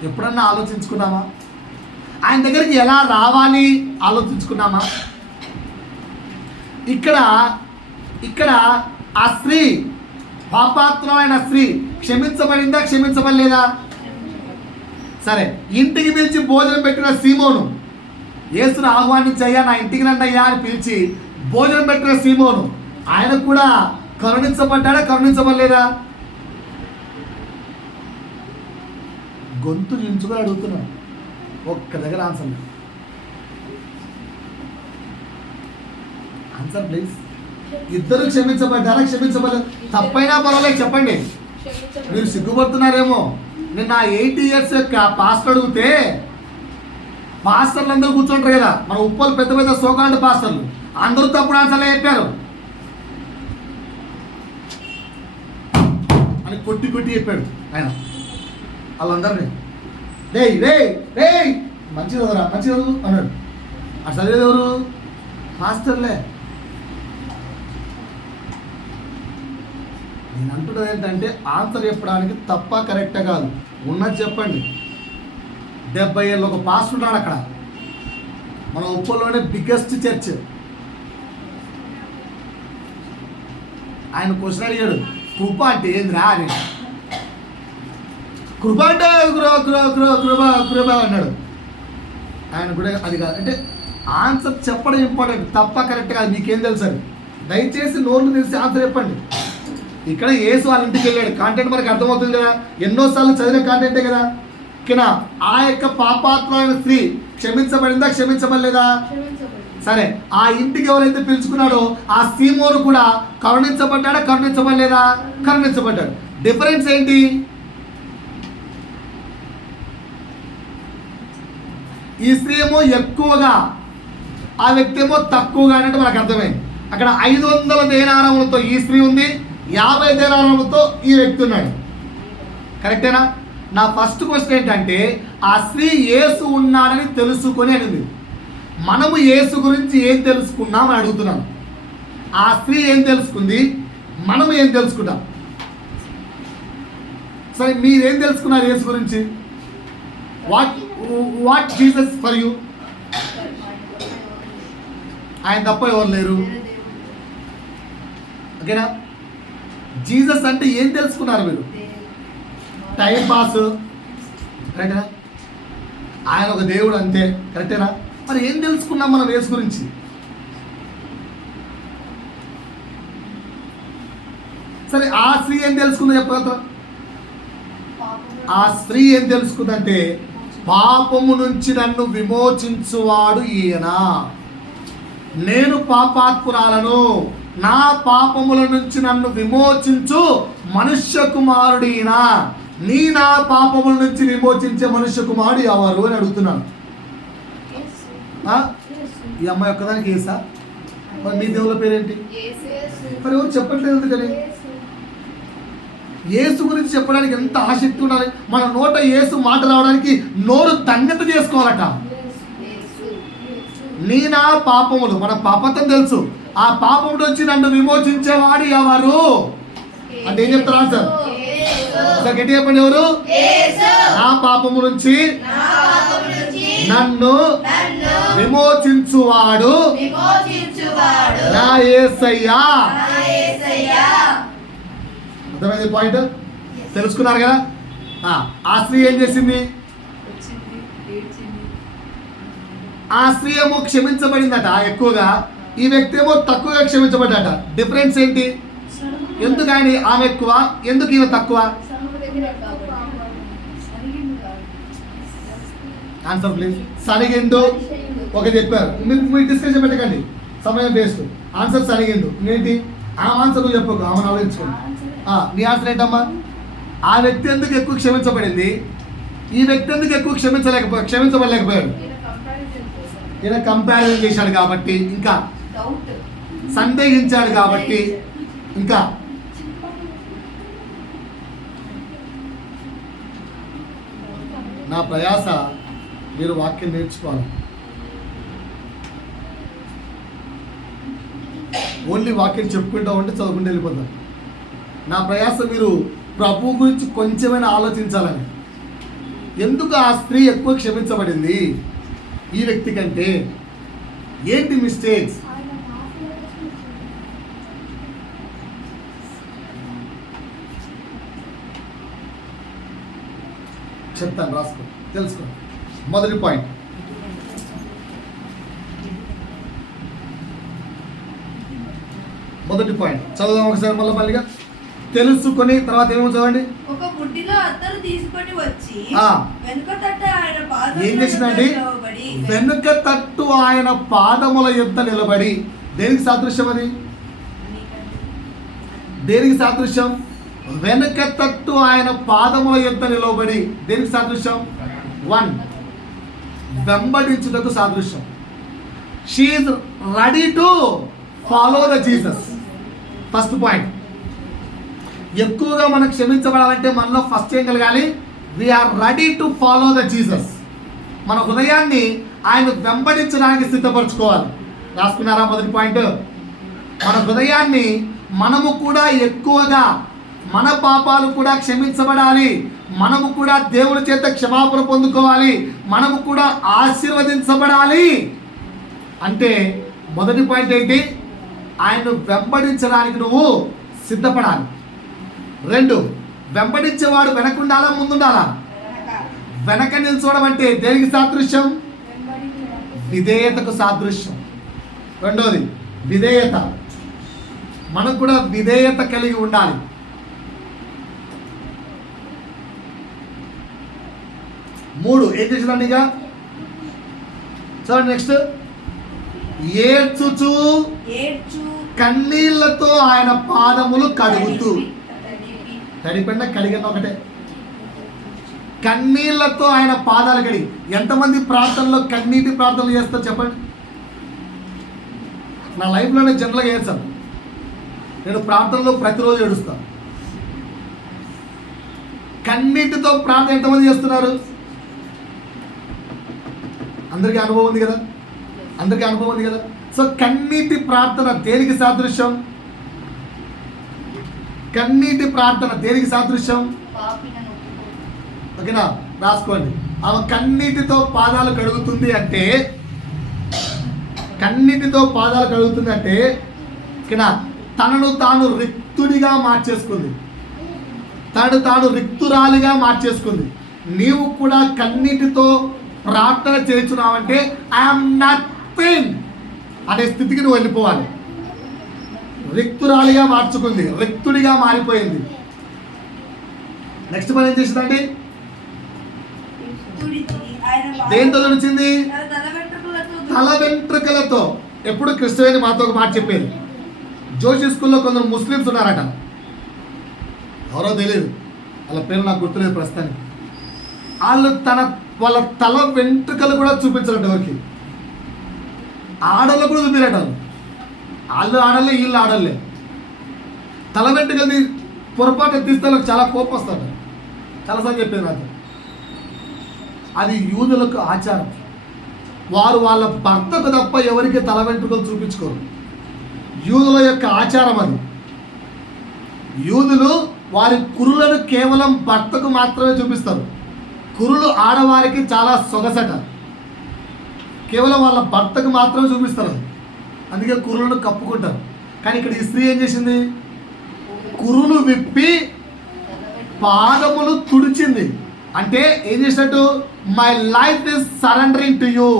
ఎప్పుడన్నా ఆలోచించుకున్నామా? ఆయన దగ్గరికి ఎలా రావాలి ఆలోచించుకున్నామా? ఇక్కడ ఆ స్త్రీ, పాపాత్ములైన స్త్రీ క్షమించబడిందా, క్షమించబడలేదా? సరే. ఇంటికి పిలిచి భోజనం పెట్టిన సీమోను, యేసును ఆహ్వానించయ్యా, నా ఇంటికి రండి అయ్యా అని పిలిచి భోజనం పెట్టిన సీమోను, ఆయన కూడా కరుణించబడ్డా, కరుణించబడలేదా? గొంతు చించుకొని అడుగుతున్నాను. ఒక్క దగ్గర ఆన్సర్ ప్లీజ్. ఇద్దరు క్షమించబడ్డారా, క్షమించబడలేదు? తప్పైనా పర్వాలేదు చెప్పండి. మీరు సిగ్గుపడుతున్నారేమో. నేను నా 80 years యొక్క పాస్టర్ అడిగితే, పాస్టర్లు అందరూ కూర్చుంటారు కదా, మన ఉప్పలు పెద్ద పెద్ద సోకాండ్ పాస్టర్లు, అందరూ తప్పుడు ఆన్సర్లే చెప్పారు అని కొట్టి చెప్పాడు ఆయన వాళ్ళందరినీ. మంచి చదువురా, మంచి చదువు అన్నాడు. ఆ చదివేది ఎవరు? మాస్టర్లే. నేను అంటున్నది ఏంటంటే ఆన్సర్ చెప్పడానికి తప్ప కరెక్టా కాదు, ఉన్నది చెప్పండి. 70 ఏళ్ళు ఒక పాస్టర్ ఉన్నాడు అక్కడ, మన ఉప్పల్లోనే బిగ్గెస్ట్ చర్చ్. ఆయన క్వశ్చన్ అడిగాడు, కృప అంటే ఏందిరా అని. కృప అంటే కృప అన్నాడు. ఆయన కూడా అది కాదు అంటే ఆన్సర్ చెప్పడం ఇంపార్టెంట్, తప్ప కరెక్ట్ కాదు. మీకేం తెలుసు అని దయచేసి నోరు తెలిసి ఆన్సర్ చెప్పండి. ఇక్కడ యేసు వాళ్ళ ఇంటికి వెళ్ళాడు, కాంటెంట్ మనకు అర్థమవుతుంది కదా, ఎన్నోసార్లు చదివిన కాంటెంటే కదా. ఓకేనా? ఆ యొక్క పాపాత్మైన స్త్రీ క్షమించబడిందా, క్షమించబడలేదా? సరే, ఆ ఇంటికి ఎవరైతే పిలుచుకున్నాడో ఆ సీమోను కూడా కరుణించబడ్డాడా, కరుణించబడలేదా? కరుణించబడ్డాడు. డిఫరెన్స్ ఏంటి? ఈ స్త్రీ ఏమో ఎక్కువగా, ఆ వ్యక్తి ఏమో తక్కువగా అంటే మనకు అర్థమైంది. అక్కడ 500 దేనారములతో ఈ స్త్రీ ఉంది, 50 దేనారములతో ఈ వ్యక్తి ఉన్నాడు. కరెక్టేనా? నా ఫస్ట్ క్వశ్చన్ ఏంటంటే, ఆ స్త్రీ యేసు ఉన్నాడని తెలుసుకొని అనింది. మనము యేసు గురించి ఏం తెలుసుకున్నాం అని అడుగుతున్నాను. ఆ స్త్రీ ఏం తెలుసుకుంది, మనము ఏం తెలుసుకుంటాం? సరే, మీరేం తెలుసుకున్నారు యేసు గురించి? What Jesus for you? ఆయన తప్ప ఎవరు లేరు. ఓకేనా? జీసస్ అంటే ఏం తెలుసుకున్నారు మీరు? Time pass. కరెక్టేనా? ఆయన ఒక దేవుడు అంతే. కరెక్టేనా? మరి ఏం తెలుసుకున్నాం మనం యేసు గురించి? సరే, ఆ స్త్రీ ఏం తెలుసుకుందో చెప్పగలరా? ఆ స్త్రీ ఏం తెలుసుకుందంటే, పాపము నుంచి నన్ను విమోచించువాడు ఈయన. నేను పాపాత్మురాలను, నా పాపముల నుంచి నన్ను విమోచించు మనుష్య కుమారుడు ఈయన. నీ నా పాపముల నుంచి విమోచించే మనుష్య కుమారుడు ఎవరు అని అడుగుతున్నాను. ఈ అమ్మాయి ఒక్కదానికి యేసా? మరి మీ దేవుళ్ళ పేరేంటి? మరి ఎవరు చెప్పట్లేదు ఎందుకని? యేసు గురించి చెప్పడానికి ఎంత ఆసక్తి ఉండాలి. మన నోట యేసు మాట రావడానికి నోరు దంగత చేసుకోవాలట. నీ నా పాపములు, మన పాపతం తెలుసు, ఆ పాపం నుంచి నన్ను విమోచించేవాడు ఎవరు అంటే ఏం చెప్తారా సార్? గట్టి చెప్పండి, ఎవరు? నా పాపము నుంచి నన్ను విమోచించువాడు నా యేసయ్యా. అర్థమైంది పాయింట్? తెలుసుకున్నారు కదా? ఆ స్త్రీ ఏం చేసింది? ఆ స్త్రీ ఏమో క్షమించబడిందట ఎక్కువగా, ఈ వ్యక్తి ఏమో తక్కువగా క్షమించబడ్డాట. డిఫరెన్స్ ఏంటి? ఎందుకు ఆయన ఆమె ఎక్కువ, ఎందుకు ఈయన తక్కువ? Answer please. సరిగిండు ఒక చెప్పారు, మీరు డిస్కషన్ పెట్టకండి, సమయం వేస్ట్. ఆన్సర్ సరిగిండు. ఏంటి ఆ ఆన్సర్? నువ్వు చెప్పకు, ఆమెను ఆలోచించుకోండి. నీ ఆన్సర్ ఏంటమ్మా? ఆ వ్యక్తి ఎందుకు ఎక్కువ క్షమించబడింది, ఈ వ్యక్తి ఎందుకు ఎక్కువ క్షమించబడలేకపోయాడు? ఈయన కంపారిజన్ చేశాడు కాబట్టి, ఇంకా సందేహించాడు కాబట్టి, ఇంకా నా ప్రయాస మీరు వాక్యం నేర్చుకోవాలి. ఓన్లీ వాక్యం చెప్పుకుంటా ఉంటే చదువుకుంటూ వెళ్ళిపోతారు. నా ప్రయాస మీరు ప్రభు గురించి కొంచెమైనా ఆలోచించాలని. ఎందుకు ఆ స్త్రీ ఎక్కువ క్షమించబడింది ఈ వ్యక్తి కంటే? ఏంటి మిస్టేక్స్? చెప్తాను, రాసుకో, తెలుసుకో. మొదటి పాయింట్, చదువుదాం ఒకసారి మళ్ళీగా తెలుసుకొని తర్వాత ఏమో చదవండి. ఒక బుడ్డిలో అత్తరు తీసుకొని వచ్చి వెనుక తట్టు ఆయన ఏం చేసిందండి? వెనుక తట్టు ఆయన పాదముల యొద్ద నిలబడి. దేనికి సాదృశ్యం అది? దేనికి సాదృశ్యం? వెనుక తట్టు ఆయన పాదముల యొద్ద నిలబడి. దేనికి సాదృశ్యం? 1, వెంబడించుటకు సాదృశ్యం. She is ready to follow the Jesus. First point. ఎక్కువగా మనం క్షమించబడాలంటే మనలో ఫస్ట్ ఏం కలగాలి? We are ready to follow the Jesus. మన హృదయాన్ని ఆయన వెంబడించడానికి సిద్ధపరచుకోవాలి. రాసుకున్నారా? మొదటి పాయింట్. మన హృదయాన్ని మనము కూడా ఎక్కువగా, మన పాపాలు కూడా క్షమించబడాలి, మనము కూడా దేవుని చేత క్షమాపణ పొందుకోవాలి, మనము కూడా ఆశీర్వదించబడాలి అంటే మొదటి పాయింట్ ఏంటి? ఆయన్ను వెంబడించడానికి నువ్వు సిద్ధపడాలి. 2, వెంబడించేవాడు వెనకుండాలా, ముందుండాలా? వెనక నిల్చోవడం అంటే దేనికి సాదృశ్యం? విధేయతకు సాదృశ్యం. రెండోది విధేయత. మనం కూడా విధేయత కలిగి ఉండాలి. మూడు ఏం చేసిందండి? ఇక చూడండి నెక్స్ట్. ఏడ్చుచు కన్నీళ్లతో ఆయన పాదములు కడుగుతూ. తడిపెండ కడిగిన ఒకటే. కన్నీళ్లతో ఆయన పాదాలు కడిగి. ఎంతమంది ప్రార్థనలో కన్నీటి ప్రార్థనలు చేస్తారు చెప్పండి? నా లైఫ్లోనే జనరల్గా చేస్తాను. నేను ప్రార్థనలో ప్రతిరోజు ఏడుస్తాను. కన్నీటితో ప్రార్థన ఎంతమంది చేస్తున్నారు? అందరికీ అనుభవం ఉంది కదా, అందరికీ అనుభవం ఉంది కదా. సో కన్నీటి ప్రార్థన దేనికి సాదృశ్యం? కన్నీటి ప్రార్థన దేనికి సాదృశ్యం? ఓకేనా, రాసుకోండి. ఆమె కన్నీటితో పాదాలు కడుగుతుంది అంటే, కన్నీటితో పాదాలు కడుగుతుంది అంటే ఓకేనా, తనను తాను రిక్తుడిగా మార్చేసుకుంది, తనను తాను రిక్తురాలిగా మార్చేసుకుంది. నీవు కూడా కన్నీటితో ప్రార్థన చేస్తున్నావంటే ఐఎమ్ నథింగ్ అనే స్థితికి నువ్వు వెళ్ళిపోవాలి. రిక్తురాలిగా మార్చుకుంది, రిక్తుడిగా మారిపోయింది. నెక్స్ట్ పని ఏం చేసిందండి? దేంతో తుడిచింది? తల వెంట్రుకలతో. ఎప్పుడు క్రిస్టియన్ మాతో ఒక మాట చెప్పేది. జోషి స్కూల్లో కొందరు ముస్లిమ్స్ ఉన్నారట, ఎవరో తెలియదు, వాళ్ళ పేరు నాకు గుర్తులేదు ప్రస్తుతానికి. వాళ్ళ తల వెంట్రుకలు కూడా చూపించారట ఎవరికి? ఆడళ్ళు కూడా చూపిరట. వాళ్ళు ఆడలే, వీళ్ళు ఆడలే. తల వెంట్రుకలు పొరపాటు తీస్తే వాళ్ళకి చాలా కోపం వస్తాడు. చాలాసార్లు చెప్పేది నాకు. అది యూదులకు ఆచారం. వారు వాళ్ళ భర్తకు తప్ప ఎవరికి తల వెంట్రుకలు చూపించుకోరు. యూదుల యొక్క ఆచారం అది. యూదులు వారి కురులను కేవలం భర్తకు మాత్రమే చూపిస్తారు. కురులు ఆడవారికి చాలా సొగసట, కేవలం వాళ్ళ భర్తకు మాత్రమే చూపిస్తారు. అందుకే కురులను కప్పుకుంటారు. కానీ ఇక్కడ ఈ స్త్రీ ఏం చేసింది? కురులు విప్పి పాదములు తుడిచింది. అంటే ఏం చేసినట్టు? My life is surrendering to you.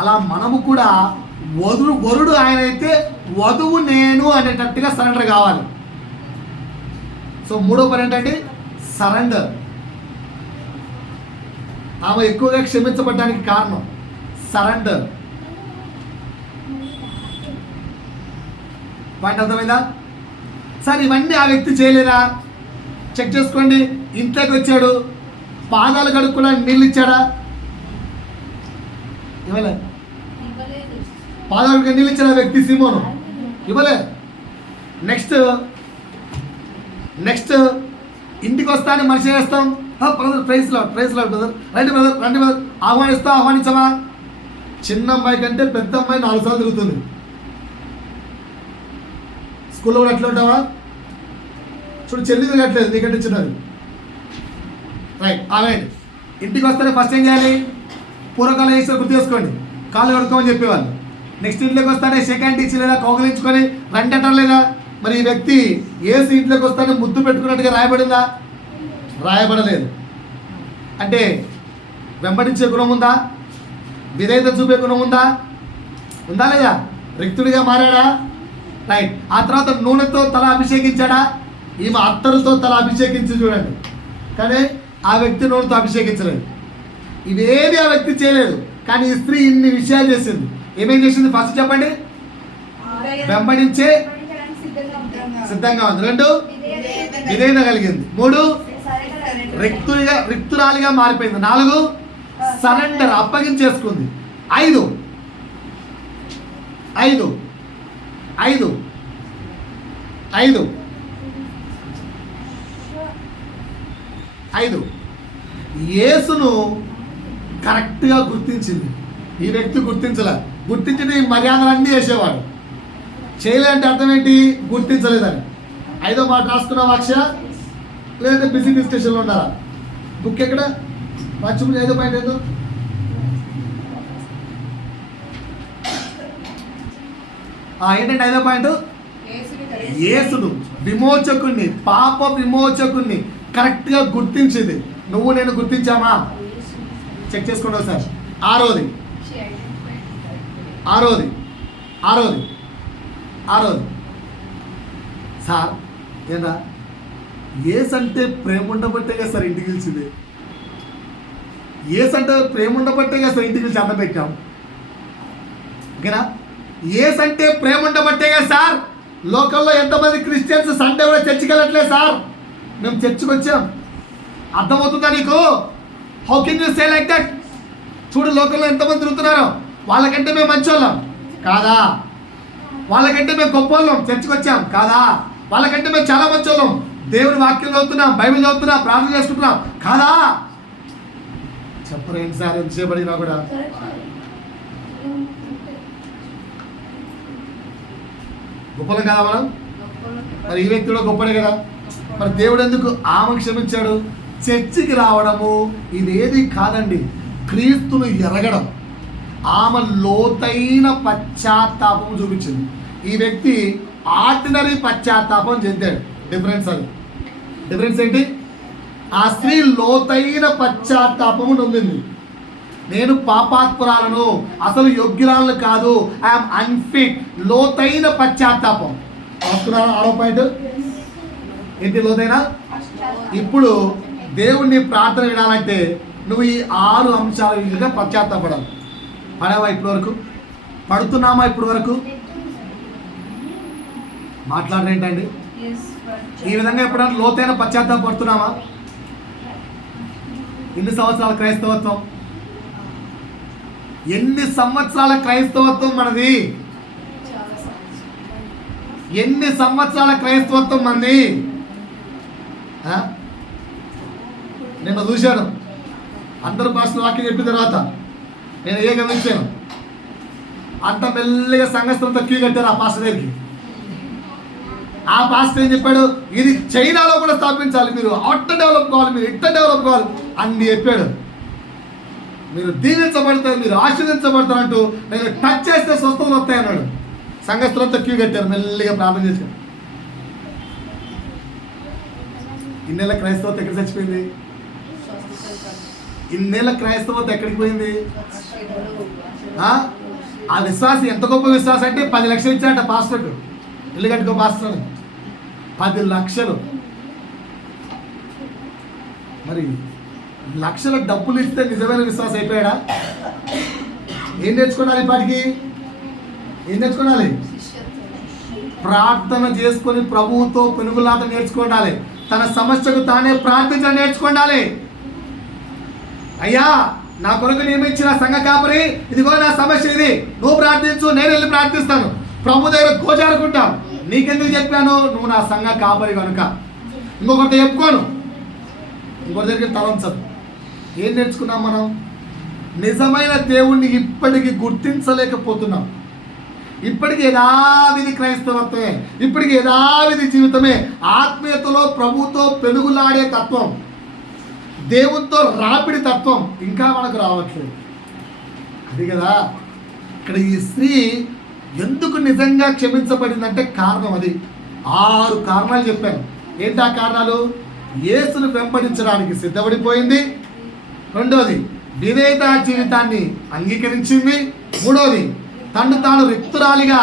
అలా మనము కూడా వరుడు ఆయన అయితే వధువు నేను అనేటట్టుగా సరెండర్ కావాలి. సో మూడో పని ఏంటంటే సరెండర్. ఆమె ఎక్కువగా క్షమించబడ్డానికి కారణం సరెండర్. పాయింట్ అర్థమైందా? సార్ ఇవన్నీ ఆ వ్యక్తి చేయలేదా? చెక్ చేసుకోండి. ఇంట్లోకి వచ్చాడు, పాదాలు కడుక్కోవడానికి నీళ్ళు ఇచ్చాడా? ఇవ్వలే. పాదాలు నీళ్ళు ఇచ్చాడా వ్యక్తి? సీమోను ఇవ్వలే. నెక్స్ట్ ఇంటికి వస్తానే మనిషి చేస్తాం, బ్రదర్ ప్రైజ్ లాడ్ బ్రదర్, రండి బ్రదర్ ఆహ్వానించమా? చిన్న అమ్మాయి కంటే పెద్ద అమ్మాయి 4 సార్లు తిరుగుతుంది. స్కూల్లో కూడా ఎట్లా ఉంటావా? చూడు, చెల్లి తిరగట్లేదు నీకంటే చిన్నది. రైట్, ఆమె ఇంటికి వస్తానే ఫస్ట్ ఏం చేయాలి? పూర్వకాలం వేసి గుర్తు చేసుకోండి, కాళ్ళు కడుక్కోమని చెప్పేవాళ్ళు. నెక్స్ట్ ఇంట్లోకి వస్తానే సెకండ్ ఇచ్చి లేదా కౌగిలించుకొని రండి అంటారు లేదా? మరి ఈ వ్యక్తి ఏసు ఇంట్లోకి వస్తానే ముద్దు పెట్టుకున్నట్టుగా రాయబడిందా? రాయబడలేదు. అంటే వెంబడించే గుణం ఉందా? విధేయత చూపే గుణం ఉందా లేదా? రిక్తుడిగా మారాడా? రైట్. ఆ తర్వాత నూనెతో తల అభిషేకించాడా? ఈమె అత్తరుతో తల అభిషేకించి చూడండి, కానీ ఆ వ్యక్తి నూనెతో అభిషేకించలేదు. ఇవేవి ఆ వ్యక్తి చేయలేదు, కానీ ఈ స్త్రీ ఇన్ని విషయాలు చేసింది. ఏమేం చేసింది? ఫస్ట్ చెప్పండి. వెంబడించే సిద్ధంగా ఉంది. 2 విధేయత కలిగింది. 3 రిక్తురాలిగా మారిపోయింది. 4 సరెండర్, అప్పగించేసుకుంది. 5 యేసును కరెక్ట్గా గుర్తించింది. ఈ వ్యక్తి గుర్తించలే. గుర్తించిన ఈ మర్యాదలన్నీ చేసేవాడు. చేయలేదంటే అర్థం ఏంటి? గుర్తించలేదని. 5వ మాట రాసుకున్నావా అక్షయ? లేదంటే బిజీ డిస్కషన్లో ఉన్నారా? బుక్ ఎక్కడ మర్చిపోయి 5వ పాయింట్ ఏదో? ఏంటంటే 5వ పాయింట్? యేసును విమోచకుణ్ణి, పాప విమోచకుణ్ణి కరెక్ట్గా గుర్తించింది. నువ్వు నేను గుర్తించామా? చెక్ చేసుకోండి ఒకసారి. ఆరోది ఆరోది ఆరోది ఆరోది సార్ ఏంటా ఏస్ అంటే ప్రేమ ఉండబట్టే కదా సార్ ఇంటికి పిలిచింది. ఏస్ అంటే ప్రేమ ఉండబట్టే కదా సార్ ఇంటికి పిలిచి అన్నం పెట్టాం. ఓకేనా? ఏస్ అంటే ప్రేమ ఉండబట్టే కదా సార్ లోకల్లో ఎంతమంది క్రిస్టియన్స్ సండే కూడా చర్చికి వెళ్ళట్లేదు సార్. మేము చర్చికి వచ్చాం. అర్థమవుతుందా నీకు? How can you say like that? చూడు లోకల్లో ఎంతమంది తిరుగుతున్నారో. వాళ్ళకంటే మేము మంచోళ్ళం కాదా? వాళ్ళకంటే మేము గొప్పవాళ్ళం, చర్చికి వచ్చాం కాదా? వాళ్ళకంటే మేము చాలా మంచోళ్ళం, దేవుని వాక్యం చదువుతున్నాం, బైబిల్ చదువుతున్నాం, ప్రార్థన చేసుకుంటున్నాం కాదా? చెప్పరేంటి సార్ ఎంతసేపు అడిగినా కూడా? గొప్పలం కదా మనం? మరి ఈ వ్యక్తి కూడా గొప్పడే కదా. మరి దేవుడు ఎందుకు ఆమె క్షమించాడు? చర్చికి రావడము ఇదేది కాదండి, క్రీస్తును ఎరగడం. ఆమె లోతైన పశ్చాత్తాపం చూపించింది. ఈ వ్యక్తి ఆర్డినరీ పశ్చాత్తాపం చెందాడు. డిఫరెన్స్ అది. డిఫరెన్స్ ఏంటి? ఆ స్త్రీ లోతైన పశ్చాత్తాపము నొందింది. నేను పాపాత్పురాలను, అసలు యోగ్యురాలను కాదు, ఐఎమ్ అన్ఫిట్. లోతైన పశ్చాత్తాపం. వస్తున్నాను 6వ పాయింట్ ఏంటి? లోతైన. ఇప్పుడు దేవుణ్ణి ప్రార్థన వినాలంటే నువ్వు ఈ 6 అంశాల విధంగా పశ్చాత్తాపడాలి. పడావా ఇప్పటి వరకు? పడుతున్నామా ఇప్పటి వరకు? మాట్లాడరేంటండి? ఈ విధంగా ఎప్పుడైనా లోతైన పశ్చాత్తాపం పడుతున్నామా? ఎన్ని సంవత్సరాల క్రైస్తవత్వం? ఎన్ని సంవత్సరాల క్రైస్తవత్వం మనది? ఎన్ని సంవత్సరాల క్రైస్తవత్వం మనది? నిన్న చూశాను అందరు భాషలో వాక్యం చెప్పిన తర్వాత నేను ఏ గమనించాను, అంత మెల్లిగా సంఘస్థంతో క్యూ కట్టారు ఆ పాస్టర్ దగ్గరికి. ఆ పాస్టర్ ఏం చెప్పాడు? ఇది చైనాలో కూడా స్థాపించాలి, మీరు అట్ట డెవలప్ కావాలి, మీరు ఇట్ట డెవలప్ కావాలి అని చెప్పాడు. మీరు దీవించబడతారు, మీరు ఆశీర్వించబడతారు అంటూ నేను టచ్ చేస్తే స్వస్థతలు వస్తాయి అన్నాడు. సంఘస్థులంతా క్యూ కట్టారు, మెల్లిగా ప్రార్థన చేశారు. ఇన్నేళ్ళ క్రైస్తవత ఎక్కడ చచ్చిపోయింది? ఇన్నేళ్ళ క్రైస్తవత ఎక్కడికి పోయింది? ఆ విశ్వాసం ఎంత గొప్ప విశ్వాసం అంటే 10 లక్షలు ఇచ్చాడట పాస్టర్కు. ఇల్లు కట్టుకో పాస్టర్, 10 లక్షలు. మరి లక్షల డబ్బులు ఇస్తే నిజమైన విశ్వాసం అయిపోయాడా? ఏం నేర్చుకోవాలి? ఇప్పటికి ఏం నేర్చుకోవాలి? ప్రార్థన చేసుకొని ప్రభువుతో పెనుగులాట నేర్చుకోవాలి. తన సమస్యకు తానే ప్రార్థించడం నేర్చుకోవాలి. అయ్యా నా కొరకు నియమించిన సంఘ కాపరి, ఇదిగో నా సమస్య ఇది, నువ్వు ప్రార్థించు, నేను వెళ్ళి ప్రార్థిస్తాను, ప్రభు దగ్గర గోజారుకుంటాం. నీకెందుకు చెప్పాను? నువ్వు నా సంఘ కాపరి కనుక. ఇంకొకటి చెప్పుకోను, ఇంకొకటి దగ్గర తలంచదు. ఏం నేర్చుకున్నాం మనం? నిజమైన దేవుణ్ణి ఇప్పటికీ గుర్తించలేకపోతున్నాం. ఇప్పటికి యథావిధి క్రైస్తవత్వమే, ఇప్పటికి యథావిధి జీవితమే. ఆత్మీయతలో ప్రభుతో పెనుగులాడే తత్వం, దేవునితో రాపిడి తత్వం ఇంకా మనకు రావట్లేదు. అది కదా ఇక్కడ ఈ స్త్రీ ఎందుకు నిజంగా క్షమించబడిందంటే కారణం అది. 6 కారణాలు చెప్పాను. ఏంటి ఆ కారణాలు? యేసును వెంబడించడానికి సిద్ధపడిపోయింది, రెండోది విధేయత జీవితాన్ని అంగీకరించింది, మూడోది తను తాను రిక్తురాలిగా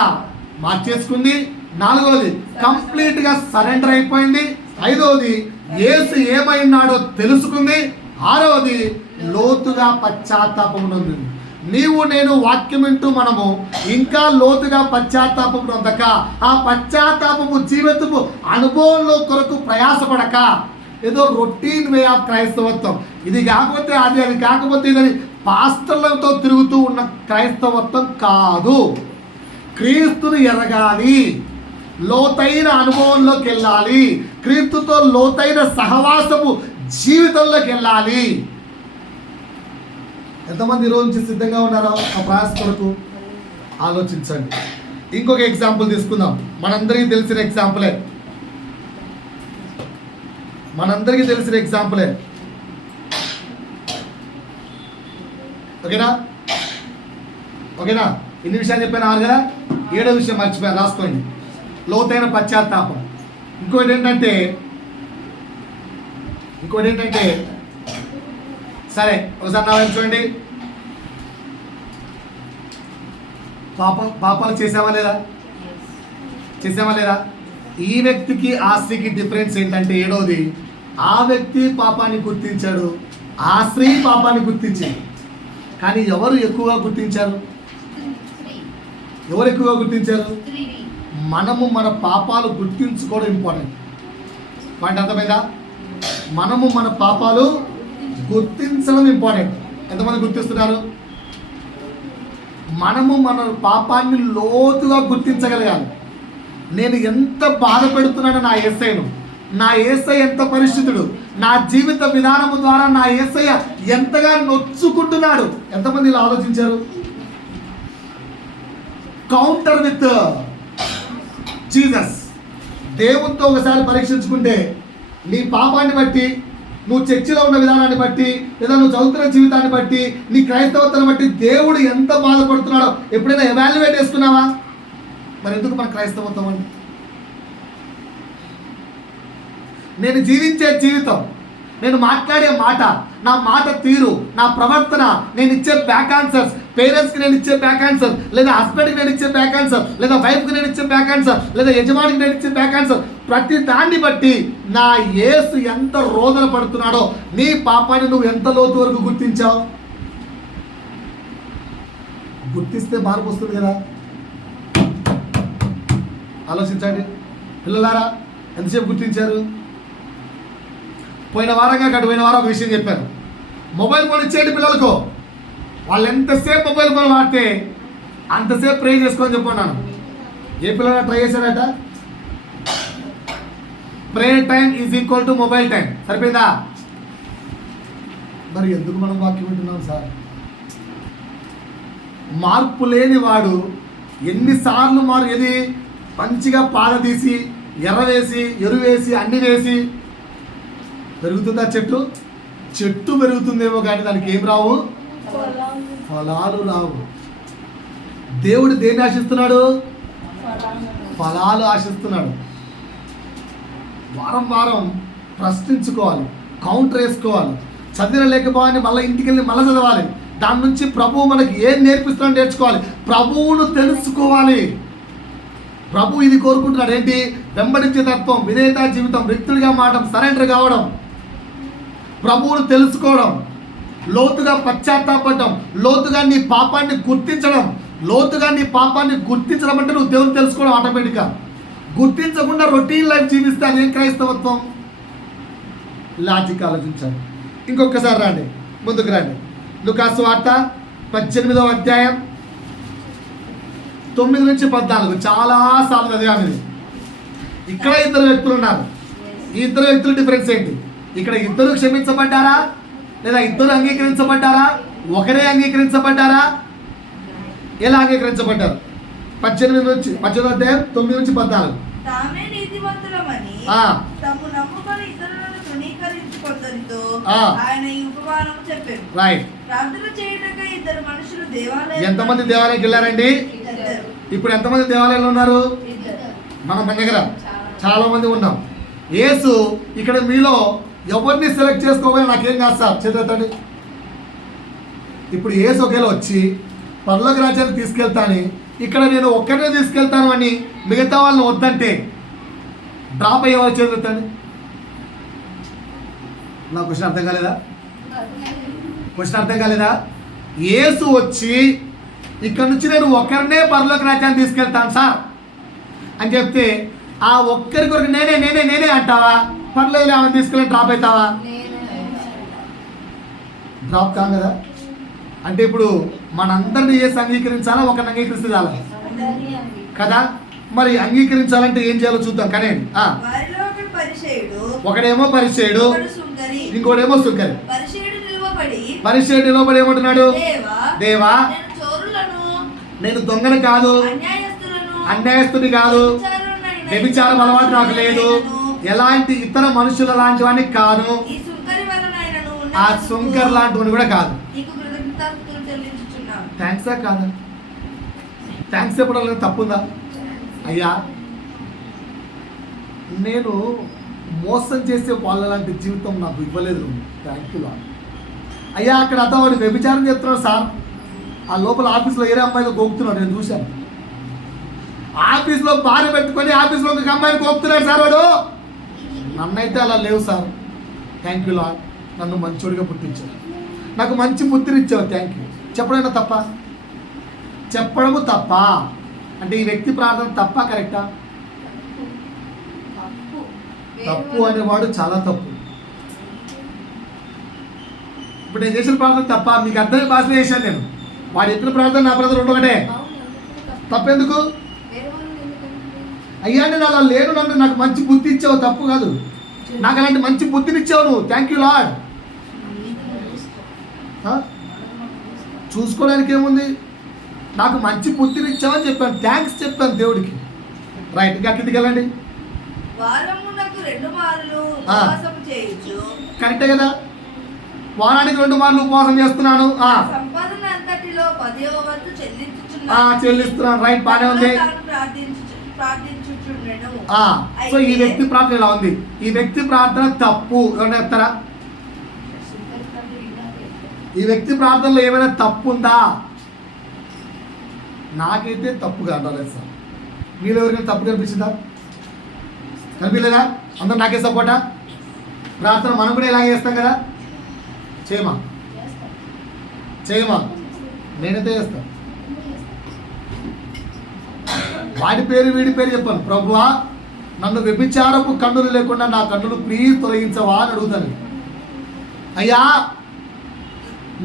మార్చేసుకుంది, నాలుగోది కంప్లీట్గా సరెండర్ అయిపోయింది, ఐదోది యేసు ఏమైనాడో తెలుసుకుంది, ఆరవది లోతుగా పశ్చాత్తాపం నొందింది. నీవు నేను వాక్యం వింటూ మనము ఇంకా లోతుగా పశ్చాత్తాపం నొందక, ఆ పశ్చాత్తాపము జీవితము అనుభవంలో కొరకు ప్రయాసపడక, ఏదో రొటీన్ వే ఆఫ్ క్రైస్తవత్వం, ఇది కాకపోతే అది, అది కాకపోతే ఇదని పాస్టర్లతో తిరుగుతూ ఉన్న క్రైస్తవత్వం కాదు. క్రీస్తుని ఎరగాలి, లోతైన అనుభవంలోకి వెళ్ళాలి, క్రీస్తుతో లోతైన సహవాసము జీవితంలోకి వెళ్ళాలి. ఎంతమంది ఈరోజు నుంచి సిద్ధంగా ఉన్నారో ఆ ప్రయాస కొరకు ఆలోచించండి. ఇంకొక ఎగ్జాంపుల్ తీసుకుందాం. మనందరికీ తెలిసిన ఎగ్జాంపులే, మనందరికీ తెలిసిన ఎగ్జాంపులే. ఓకేనా? ఓకేనా? ఇన్ని విషయాలు చెప్పాను 6 కదా. 7వ విషయం మర్చిపోయాను, రాసుకోండి. లోతైన పశ్చాత్తాపం. ఇంకోటి ఏంటంటే సరే ఒకసారి నా వైపు చూడండి. పాపాలు చేసావా లేదా? చేసావా లేదా? ఈ వ్యక్తికి ఆ స్త్రీకి డిఫరెన్స్ ఏంటంటే, ఏడవది, ఆ వ్యక్తి పాపాన్ని గుర్తించాడు, ఆ స్త్రీ పాపాన్ని గుర్తించింది. కానీ ఎవరు ఎక్కువగా గుర్తించారు? ఎవరు ఎక్కువగా గుర్తించారు? మనము మన పాపాలు గుర్తించుకోవడం ఇంపార్టెంట్. పాయింట్ అర్థమైందా? మనము మన పాపాలు గుర్తించడం ఇంపార్టెంట్. ఎంతమంది గుర్తిస్తున్నారు? మనము మన పాపాన్ని లోతుగా గుర్తించగలగాలి. నేను ఎంత బాధపెడుతున్నానో నా యేసయ్యను, నా యేసయ్య ఎంత పరిశుద్ధుడు, నా జీవిత విధానము ద్వారా నా యేసయ్య ఎంతగా నొచ్చుకుంటున్నాడు. ఎంతమంది ఇలా ఆలోచించారు? Counter with Jesus. దేవునితో ఒకసారి పరీక్షించుకుంటే, నీ పాపాన్ని బట్టి, నువ్వు చర్చిలో ఉన్న విధానాన్ని బట్టి, లేదా నువ్వు చదువుతున్న జీవితాన్ని బట్టి, నీ క్రైస్తవత్వాన్ని బట్టి దేవుడు ఎంత బాధపడుతున్నాడో ఎప్పుడైనా ఎవాల్యుయేట్ చేసుకున్నావా? మరి ఎందుకు మన క్రైస్తవత్వం అండి? నేను జీవించే జీవితం, నేను మాట్లాడే మాట, నా మాట తీరు, నా ప్రవర్తన, నేను ఇచ్చే బ్యాక్ ఆన్సర్స్, పేరెంట్స్కి నేను ఇచ్చే బ్యాక్ ఆన్సర్, లేదా హస్బెండ్కి నేను ఇచ్చే బ్యాక్ ఆన్సర్, లేదా వైఫ్కి నేను ఇచ్చే బ్యాక్ ఆన్సర్, లేదా యజమానికి నేను ఇచ్చే బ్యాక్ ఆన్సర్, ప్రతి దాన్ని బట్టి నా యేసు ఎంత రోదన పడుతున్నాడో నీ పాపాన్ని నువ్వు ఎంత లోతు వరకు గుర్తించావు? గుర్తిస్తే మార్పు వస్తుంది కదా. ఆలోచించండి పిల్లలారా, ఎంతసేపు గుర్తించారు? పోయిన వారం ఒక విషయం చెప్పాను. మొబైల్ ఫోన్ ఇచ్చేయండి పిల్లలకు, వాళ్ళు ఎంతసేపు మొబైల్ ఫోన్ వాడితే అంతసేపు ప్రే చేసుకొని చెప్పుకున్నాను. ఏ పిల్లలు ట్రై చేశారట? Prayer time is equal to mobile time. సరిపోయిందా? మరి ఎందుకు మనం వాక్యం వింటున్నాం సార్? మార్పు లేని వాడు ఎన్నిసార్లు ఏది మంచిగా పాల తీసి, ఎర్ర వేసి, ఎరువు వేసి, అన్ని వేసి పెరుగుతుందా చెట్టు? చెట్టు పెరుగుతుందేమో కానీ దానికి ఏం రావు? ఫలాలు రావు. దేవుడు దేన్ని ఆశిస్తున్నాడు? ఫలాలు ఆశిస్తున్నాడు. వారం వారం ప్రశ్నించుకోవాలి, కౌంటర్ వేసుకోవాలి. చదివిన లేకపోవని మళ్ళీ ఇంటికి వెళ్ళి మళ్ళీ చదవాలి. దాని నుంచి ప్రభువు మనకి ఏం నేర్పిస్తున్నాడో నేర్చుకోవాలి. ప్రభువును తెలుసుకోవాలి. ప్రభు ఇది కోరుకుంటున్నాడు ఏంటి? వెంబడించే తత్వం, విధేయత జీవితం, వ్యక్తులుగా మారడం, సరెండర్ కావడం, ప్రభువును తెలుసుకోవడం, లోతుగా పశ్చాత్తాపడడం, లోతుగా నీ పాపాన్ని గుర్తించడం. లోతుగా నీ పాపాన్ని గుర్తించడం అంటే నువ్వు దేవుని తెలుసుకోవడం. ఆటోమేటిక్గా గుర్తించకుండా రొటీన్ లైఫ్ జీవిస్తే అదేం క్రైస్తవత్వం? లాజిక్ ఆలోచించాలి. ఇంకొకసారి రండి, ముందుకు రండి. లూకాసు వార్త 18వ అధ్యాయం 9 నుంచి 14 చాలాసార్లు చదివాము ఇది. ఇక్కడ ఇద్దరు వ్యక్తులు ఉన్నారు. ఈ ఇద్దరు వ్యక్తుల డిఫరెన్స్ ఏంటి? ఇక్కడ ఇద్దరు క్షమించబడ్డారా, లేదా ఇద్దరు అంగీకరించబడ్డారా? ఒకరే అంగీకరించబడ్డారా? ఎలా అంగీకరించబడ్డారు? 18 నుంచి 18వ అధ్యాయం 9 నుంచి 14. తామే నీతిమంతులమని తమ నమ్ముకొని ఇతరులను తృణీకరించుకొందరితో ఆయన ఈ ఉపమానము చెప్పాడు. రైట్. ప్రార్థన చేయడానికి ఇద్దరు మనుషులు దేవాలయం. ఎంతమంది దేవాలయానికి వెళ్ళారండి? ఇప్పుడు ఎంతమంది దేవాలయాలు ఉన్నారు? మన దగ్గర చాలా మంది ఉన్నాం. యేసు ఇక్కడ మీలో ఎవరిని సెలెక్ట్ చేసుకోవాలి? నాకేం కాదు సార్, చేతండి. ఇప్పుడు యేసు ఒకేలా వచ్చి పరలోక రాజ్యాన్ని తీసుకెళ్తాను, ఇక్కడ నేను ఒక్కరినే తీసుకెళ్తాను అని మిగతా వాళ్ళని వద్దంటే డ్రాప్ అయ్యే వాళ్ళు చేతండి. నా క్వశ్చన్ అర్థం కాలేదా? క్వశ్చన్ అర్థం కాలేదా? యేసు వచ్చి ఇక్కడ నుంచి నేను ఒక్కరినే పరలోక రాజ్యాన్ని తీసుకెళ్తాను సార్ అని చెప్తే, ఆ ఒక్కరి కొరకు నేనే నేనే నేనే అంటావా? పర్లేదు ఆమె తీసుకెళ్ళి డ్రాప్ అవుతావా? డ్రాప్ కాదు కదా. అంటే ఇప్పుడు మనందరినీ యేసు అంగీకరించాలా, ఒకరిని అంగీకరిస్తే చాలా కదా? మరి అంగీకరించాలంటే ఏం చేయాలో చూద్దాం. కానీ ఒకడేమో పరిచయుడు, ఇంకోటేమో సుంకరి. పరిచయుడు నిలబడి ఏమంటున్నాడు? దేవా, నేను దొంగని కాదు, అన్యాయస్తుని కాదు, వ్యభిచారం అలవాటు నాకు లేదు, ఎలాంటి ఇతర మనుషుల లాంటివని కాదు, ఆ సుంకర్ లాంటివని కూడా కాదు. థ్యాంక్సా కాదా? థ్యాంక్స్ చెప్పడం తప్పుందా? అయ్యా, నేను మోసం చేసే వాళ్ళ లాంటి జీవితం నాకు ఇవ్వలేదు, థ్యాంక్ యూ లార్డ్. అయ్యా అక్కడ అతను వాడు వ్యభిచారం చేస్తున్నాడు సార్, ఆ లోపల ఆఫీస్లో ఏరే అమ్మాయితో గోపుతున్నాడు, నేను చూశాను. ఆఫీస్లో భార్య పెట్టుకొని ఆఫీస్లో ఒక అమ్మాయిని గోపుతున్నాడు సార్ వాడు. నన్నైతే అలా లేవు సార్, థ్యాంక్ యూ లార్డ్, నన్ను మంచోడిగా పుట్టించావు, నాకు మంచి బుద్ధినిచ్చావు, థ్యాంక్ యూ. చెప్పడమైనా తప్ప? చెప్పడము తప్ప అంటే ఈ వ్యక్తి ప్రార్థన తప్ప కరెక్టా? తప్పు అనేవాడు చాలా తప్పు. ఇప్పుడు నేను చేసిన ప్రార్థన తప్ప, మీకు అర్థమైన భాషలో చేశాను నేను. వాడు చెప్పిన ప్రార్థన నా ప్రార్థన రెండు ఒకటే. తప్పెందుకు? అయ్యా నేను అలా లేను, నన్ను నాకు మంచి బుద్ధి ఇచ్చావు, తప్పు కాదు. నాకు అలాంటి మంచి బుద్ధిని ఇచ్చావు నువ్వు, థ్యాంక్ యూ లార్డ్. చూసుకోవడానికి ఏముంది, నాకు మంచి బుద్ధిని ఇచ్చావని చెప్పాను, థ్యాంక్స్ చెప్పాను దేవుడికి. రైట్, ఇంకా కిందికి వెళ్ళండి. కరెక్టే కదా, వారానికి 2 మార్లు ఉపవాసం చేస్తున్నాను, చెల్లిస్తున్నాను, రైట్, బాగానే ఉంది. సో ఈ వ్యక్తి ప్రార్థన ఇలా ఉంది, ఈ వ్యక్తి ప్రార్థన తప్పు. ఏమన్నా చెప్తారా? ఈ వ్యక్తి ప్రార్థనలో ఏమైనా తప్పు ఉందా? నాకైతే తప్పు కాదు సార్. మీరు ఎవరికైనా తప్పు కనిపించిందా? కనిపించలేదా? అందరూ నాకే సపోర్టా? ప్రార్థన మనం కూడా ఇలాగే చేస్తాం కదా, చేయమా నేనైతే చేస్తాను. వాడి పేరు వీడి పేరు చెప్పాను, ప్రభువా నన్ను వ్యభిచారపు కన్నులు లేకుండా నా కన్నులు ప్లీజ్ తొలగించవా అని అడుగుతాను. అయ్యా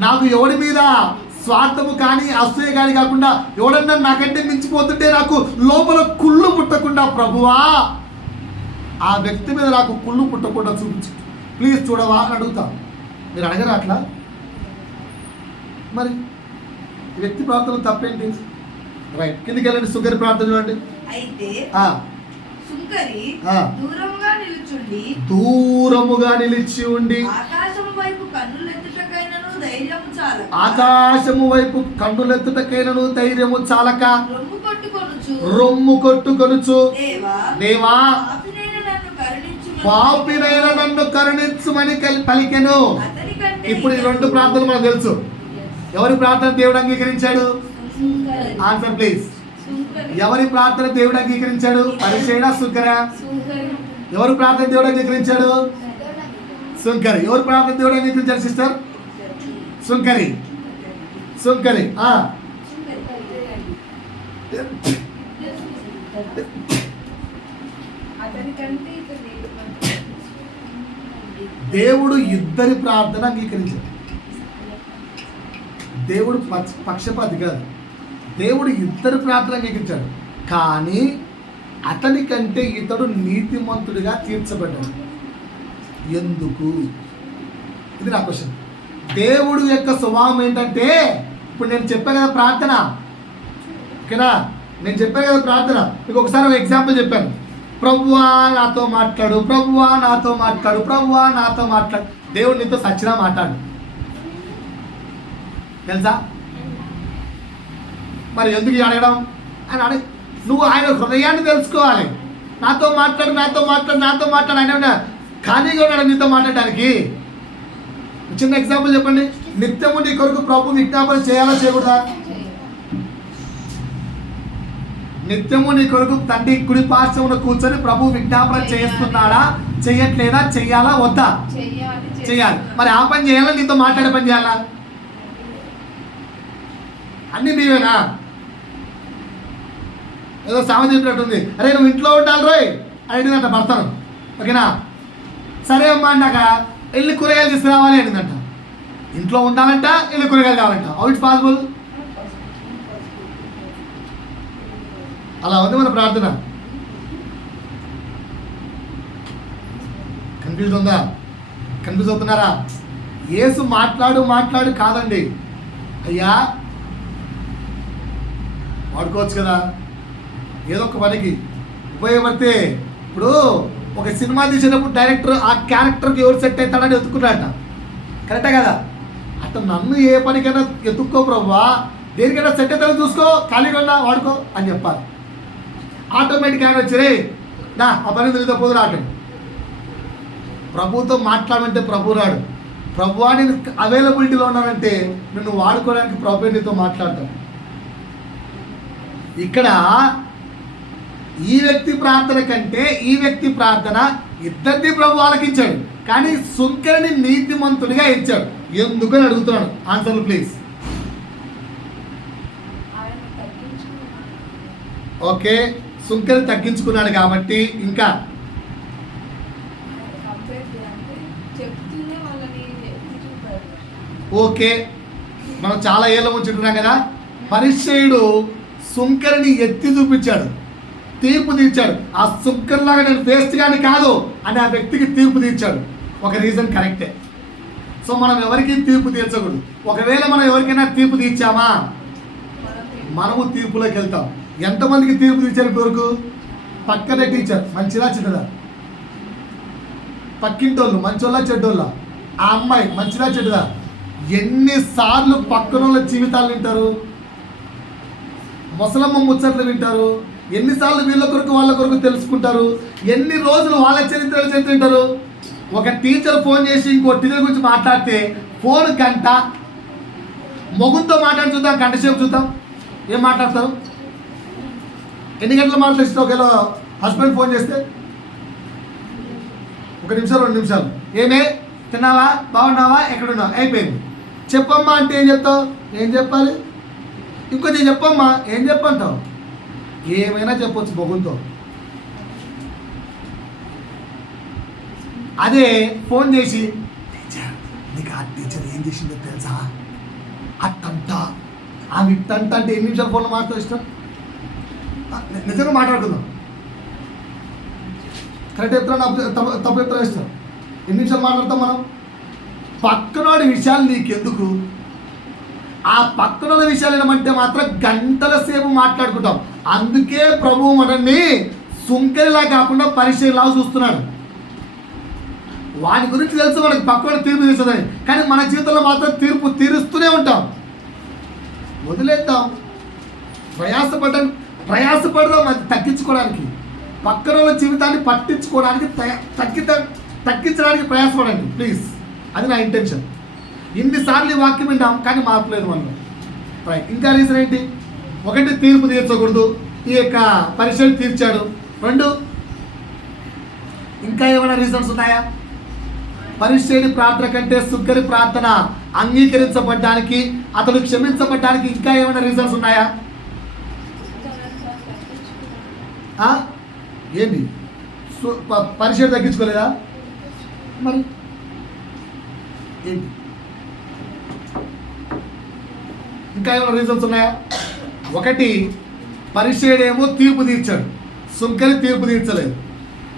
నాకు ఎవడి మీద స్వార్థము కానీ అసూయ కానీ కాకుండా ఎవడన్నా నాకంటే మించిపోతుంటే నాకు లోపల కుళ్ళు పుట్టకుండా ప్రభువా ఆ వ్యక్తి మీద నాకు కుళ్ళు పుట్టకుండా చూపించు, ప్లీజ్ చూడవా అని అడుగుతాను. మీరు అడగరా అట్లా? మరి వ్యక్తి ప్రార్థన తప్పేంటి? రైట్, కిందికి వెళ్ళండి. సుగరి ప్రార్థన చూడండి. దూరముగా నిలిచి ఉండి ఆకాశము వైపు కన్నులెత్తుటకైనను ధైర్యము చాలక రొమ్ము కొట్టుకొనుచు దేవా పాపినైన నన్ను కరుణించుమని పలికెను. ఇప్పుడు ఈ 2 ప్రార్థనలు మనకు తెలుసు. ఎవరి ప్రార్థన దేవుడు అంగీకరించాడు? Answer please. ఎవరి ప్రార్థన దేవుడు అంగీకరించాడు? పరిచయడా సుంకరా? ఎవరి ప్రార్థన దేవుడు అంగీకరించాడు? సుంకరి. ఎవరి ప్రార్థన దేవుడు అంగీకరించాడు సిస్టర్? సుంకరి. దేవుడు ఇద్దరి ప్రార్థన అంగీకరించాడు. దేవుడు పక్షపాతి కాదు, దేవుడు ఇద్దరు ప్రార్థన అంగీకరించాడు. కానీ అతని కంటే ఇతడు నీతిమంతుడిగా తీర్చబడ్డాడు. ఎందుకు? ఇది నా క్వశ్చన్. దేవుడు యొక్క స్వభావం ఏంటంటే, ఇప్పుడు నేను చెప్పాను కదా ప్రార్థన, ఓకేనా? నేను చెప్పాను కదా ప్రార్థన. మీకు ఒకసారి ఒక ఎగ్జాంపుల్ చెప్పాను. ప్రభువా నాతో మాట్లాడు, ప్రభువా నాతో మాట్లాడు, ప్రభువా నాతో మాట్లాడు. దేవుడు నీతో సచ్చినా మాట్లాడు, తెలుసా? మరి ఎందుకు అడగడం అని అడగ, నువ్వు ఆయన హృదయాన్ని తెలుసుకోవాలి. నాతో మాట్లాడు, నాతో మాట్లాడు, నాతో మాట్లాడు. ఆయన ఖాళీగా ఉన్నాడు నీతో మాట్లాడడానికి. చిన్న ఎగ్జాంపుల్ చెప్పండి. నిత్యము నీ కొరకు ప్రభు విజ్ఞాపన చేయాలా చేయకూడదా? నిత్యము నీ కొరకు తండ్రి కుడి పార్శ్వమున కూర్చొని ప్రభు విజ్ఞాపన చేస్తున్నాడా చెయ్యట్లేదా? చెయ్యాలా వద్దా? చెయ్యాలి. మరి ఆ పని చేయాలా, నీతో మాట్లాడే పని చేయాలా? అన్నీ నీవేనా? ఏదో సామెత చెప్పినట్టుంది, అరే నువ్వు ఇంట్లో ఉండాలి రోయ్ అడిగిందంట భర్తను, ఓకేనా? సరే అమ్మా అన్నాక వెళ్ళి కూరగాయలు తీసుకురావాలి అడిగిందంట. ఇంట్లో ఉండాలంట, వెళ్ళి కూరగాయలు కావాలంట. How it's possible? అలా ఉంది మన ప్రార్థన. కన్ఫ్యూజ్ ఉందా? కన్ఫ్యూజ్ అవుతున్నారా? యేసు మాట్లాడు కాదండి. అయ్యా వాడుకోవచ్చు కదా ఏదో ఒక పనికి ఉపయోగపడితే. ఇప్పుడు ఒక సినిమా తీసేటప్పుడు డైరెక్టర్ ఆ క్యారెక్టర్కి ఎవరు సెట్ అవుతాడని ఎత్తుకున్నాడట, కరెక్టే కదా? అట్లా నన్ను ఏ పనికైనా ఎత్తుక్కో ప్రభువా, దేనికైనా సెట్ అవుతాడో చూసుకో, ఖాళీగా ఉన్నా వాడుకో అని చెప్పాలి. ఆటోమేటిక్ ఆయన వచ్చి రే నా ఆ పని తిరిగితే పోదు రాకండి. ప్రభుతో మాట్లాడమంటే ప్రభు రాడు, ప్రభువా నేను అవైలబిలిటీలో ఉన్నానంటే నిన్ను వాడుకోవడానికి ప్రభువే నీతో మాట్లాడతాను. ఇక్కడ ఈ వ్యక్తి ప్రార్థన కంటే ఈ వ్యక్తి ప్రార్థన ఇద్దరిని ప్రభు ఆలకించాడు, కానీ సుంకరిని నీతిమంతుడిగా ఇచ్చాడు. ఎందుకని అడుగుతున్నాను, ఆన్సర్లు ప్లీజ్. ఓకే, సుంకరిని తగ్గించుకున్నాడు కాబట్టి. ఇంకా ఓకే, మనం చాలా ఏళ్ళ ముంచుంటున్నాం కదా. పరిసయ్యుడు సుంకరిని ఎత్తి చూపించాడు, తీర్పు తీర్చాడు. ఆ సుంకర్లాగా నేను వేస్ట్ కానీ కాదు అని ఆ వ్యక్తికి తీర్పు తీర్చాడు. ఒక రీజన్ కరెక్టే. సో మనం ఎవరికి తీర్పు తీర్చకూడదు. ఒకవేళ మనం ఎవరికైనా తీర్పు తీర్చామా, మనము తీర్పులోకి వెళ్తాం. ఎంతమందికి తీర్పు తీర్చారు ఇప్పటివరకు? పక్కనే టీచర్ మంచిదా చెడ్డదా, పక్కింటోళ్ళు మంచోళ్ళ చెడ్డోళ్ళ, ఆ అమ్మాయి మంచిదా చెడ్డదా. ఎన్నిసార్లు పక్కన వాళ్ళ జీవితాలు వింటారు, ముసలమ్మ ముచ్చట్లు వింటారు, ఎన్నిసార్లు వీళ్ళ కొరకు వాళ్ళ కొరకు తెలుసుకుంటారు, ఎన్ని రోజులు వాళ్ళ చరిత్రలు వింటారు. ఒక టీచర్ ఫోన్ చేసి ఇంకో టీచర్ గురించి మాట్లాడితే ఫోన్ గంట, మొగుంతో మాట్లాడి చూద్దాం, గంట సేపు చూద్దాం, ఏం మాట్లాడతారు? ఎన్ని గంటలు మాట్లాడిస్తే ఒకవేళ హస్బెండ్ ఫోన్ చేస్తే 1 నిమిషం 2 నిమిషాలు, ఏమే తిన్నావా, బాగున్నావా, ఎక్కడున్నావా, అయిపోయింది. చెప్పమ్మా అంటే ఏం చెప్తావు? ఏం చెప్పాలి? ఇంకొంచెం చెప్పమ్మా, ఏం చెప్పంటావు? ఏమైనా చెప్పొచ్చు మొగుంతో. అదే ఫోన్ చేసి టీచర్ నీకు ఆ టీచర్ ఏం చేసిందో తెలుసా, అట్టంట ఆమె ఇట్టంట అంటే ఎన్ని నిమిషాలు ఫోన్లో మాట్లాడుతూ ఇష్టం? నిజంగా మాట్లాడుకుందాం. కరెక్ట్ చెప్తున్నా, తప్పు చెప్తున్నా ఇష్టం? ఎన్ని నిమిషాలు మాట్లాడతాం మనం? పక్కనోడి విషయాలు నీకెందుకు? ఆ పక్కనోడి విషయాలు ఏమంటే మాత్రం గంటల సేపు మాట్లాడుకుంటాం. అందుకే ప్రభువు మనల్ని సుంకరిలా కాకుండా పరిచయలా చూస్తున్నాడు. వాని గురించి తెలుసు మనకి, పక్కన తీర్పు తీస్తుందని, కానీ మన జీవితంలో మాత్రం తీర్పు తీరుస్తూనే ఉంటాం. వదిలేద్దాం, ప్రయాసపడదాం అది తగ్గించుకోవడానికి. పక్కన వాళ్ళ జీవితాన్ని పట్టించుకోవడానికి తగ్గించడానికి ప్రయాసపడండి ప్లీజ్. అది నా ఇంటెన్షన్. ఇన్నిసార్లు ఈ వాక్యం విన్నాం కానీ మార్పు లేదు మనలో. రైట్, ఇంకా రీజన్ ఏంటి? 1 తీర్పు తీర్చకూడదు, ఈ యొక్క పరిచయం తీర్చాడు. 2 ఇంకా ఏమైనా రీజన్స్ ఉన్నాయా? పరిచయుడి ప్రార్థన కంటే సుంకరి ప్రార్థన అంగీకరించబడ్డానికి, అతడు క్షమించబడ్డానికి ఇంకా ఏమైనా రీజన్స్ ఉన్నాయా? ఏంటి? పరిచయం తగ్గించుకోలేదా? మరి ఏంటి? ఇంకా ఏమైనా రీజన్స్ ఉన్నాయా? 1 పరిచయుడేమో తీర్పు తీర్చాడు, సుంకరి తీర్పు తీర్చలేదు.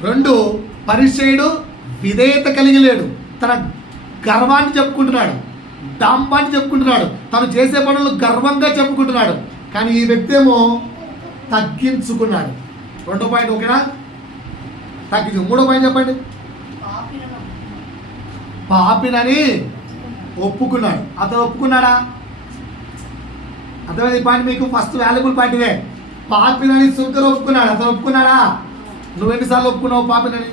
2 పరిచయుడు విధేయత కలిగి లేడు, తన గర్వాన్ని చెప్పుకుంటున్నాడు, డాంబాన్ని చెప్పుకుంటున్నాడు, తను చేసే పనులు గర్వంగా చెప్పుకుంటున్నాడు. కానీ ఈ వ్యక్తి ఏమో తగ్గించుకున్నాడు. 2 పాయింట్ ఓకేనా? తగ్గించు. 3వ పాయింట్ చెప్పండి. పాపినని ఒప్పుకున్నాడు. అతను ఒప్పుకున్నాడా? అర్థమైంది ఈ పాయింట్ మీకు? ఫస్ట్ వాల్యుబుల్ పాయింట్ ఇదే. పాపినని సుంకరు ఒప్పుకున్నాడు. అతను ఒప్పుకున్నాడా? నువ్వు ఎన్నిసార్లు ఒప్పుకున్నావు పాపినని?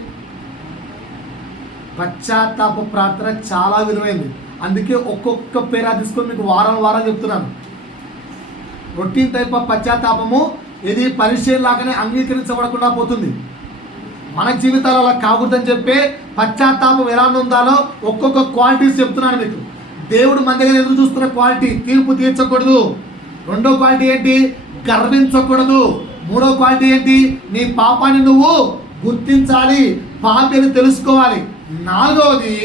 పశ్చాత్తాప ప్రార్థన చాలా విలువైంది. అందుకే ఒక్కొక్క పేరా తీసుకొని మీకు వారం చెప్తున్నాను. రొటీన్ టైప్ ఆఫ్ పశ్చాత్తాపము ఇది పరిచయం లాగానే అంగీకరించబడకుండా పోతుంది. మన జీవితాలు అలా కాకూడదని చెప్పే పశ్చాత్తాపం ఎలా ఉండాలో ఒక్కొక్క క్వాలిటీస్ చెప్తున్నాను మీకు. దేవుడు మన దగ్గర ఎదురు చూస్తున్న క్వాలిటీ తీర్పు తీర్చకూడదు. 2వ క్వాలిటీ ఏంటి? గర్వించకూడదు. 3వ క్వాలిటీ ఏంటి? నీ పాపాన్ని నువ్వు గుర్తించాలి, పాపి అని తెలుసుకోవాలి. 4వది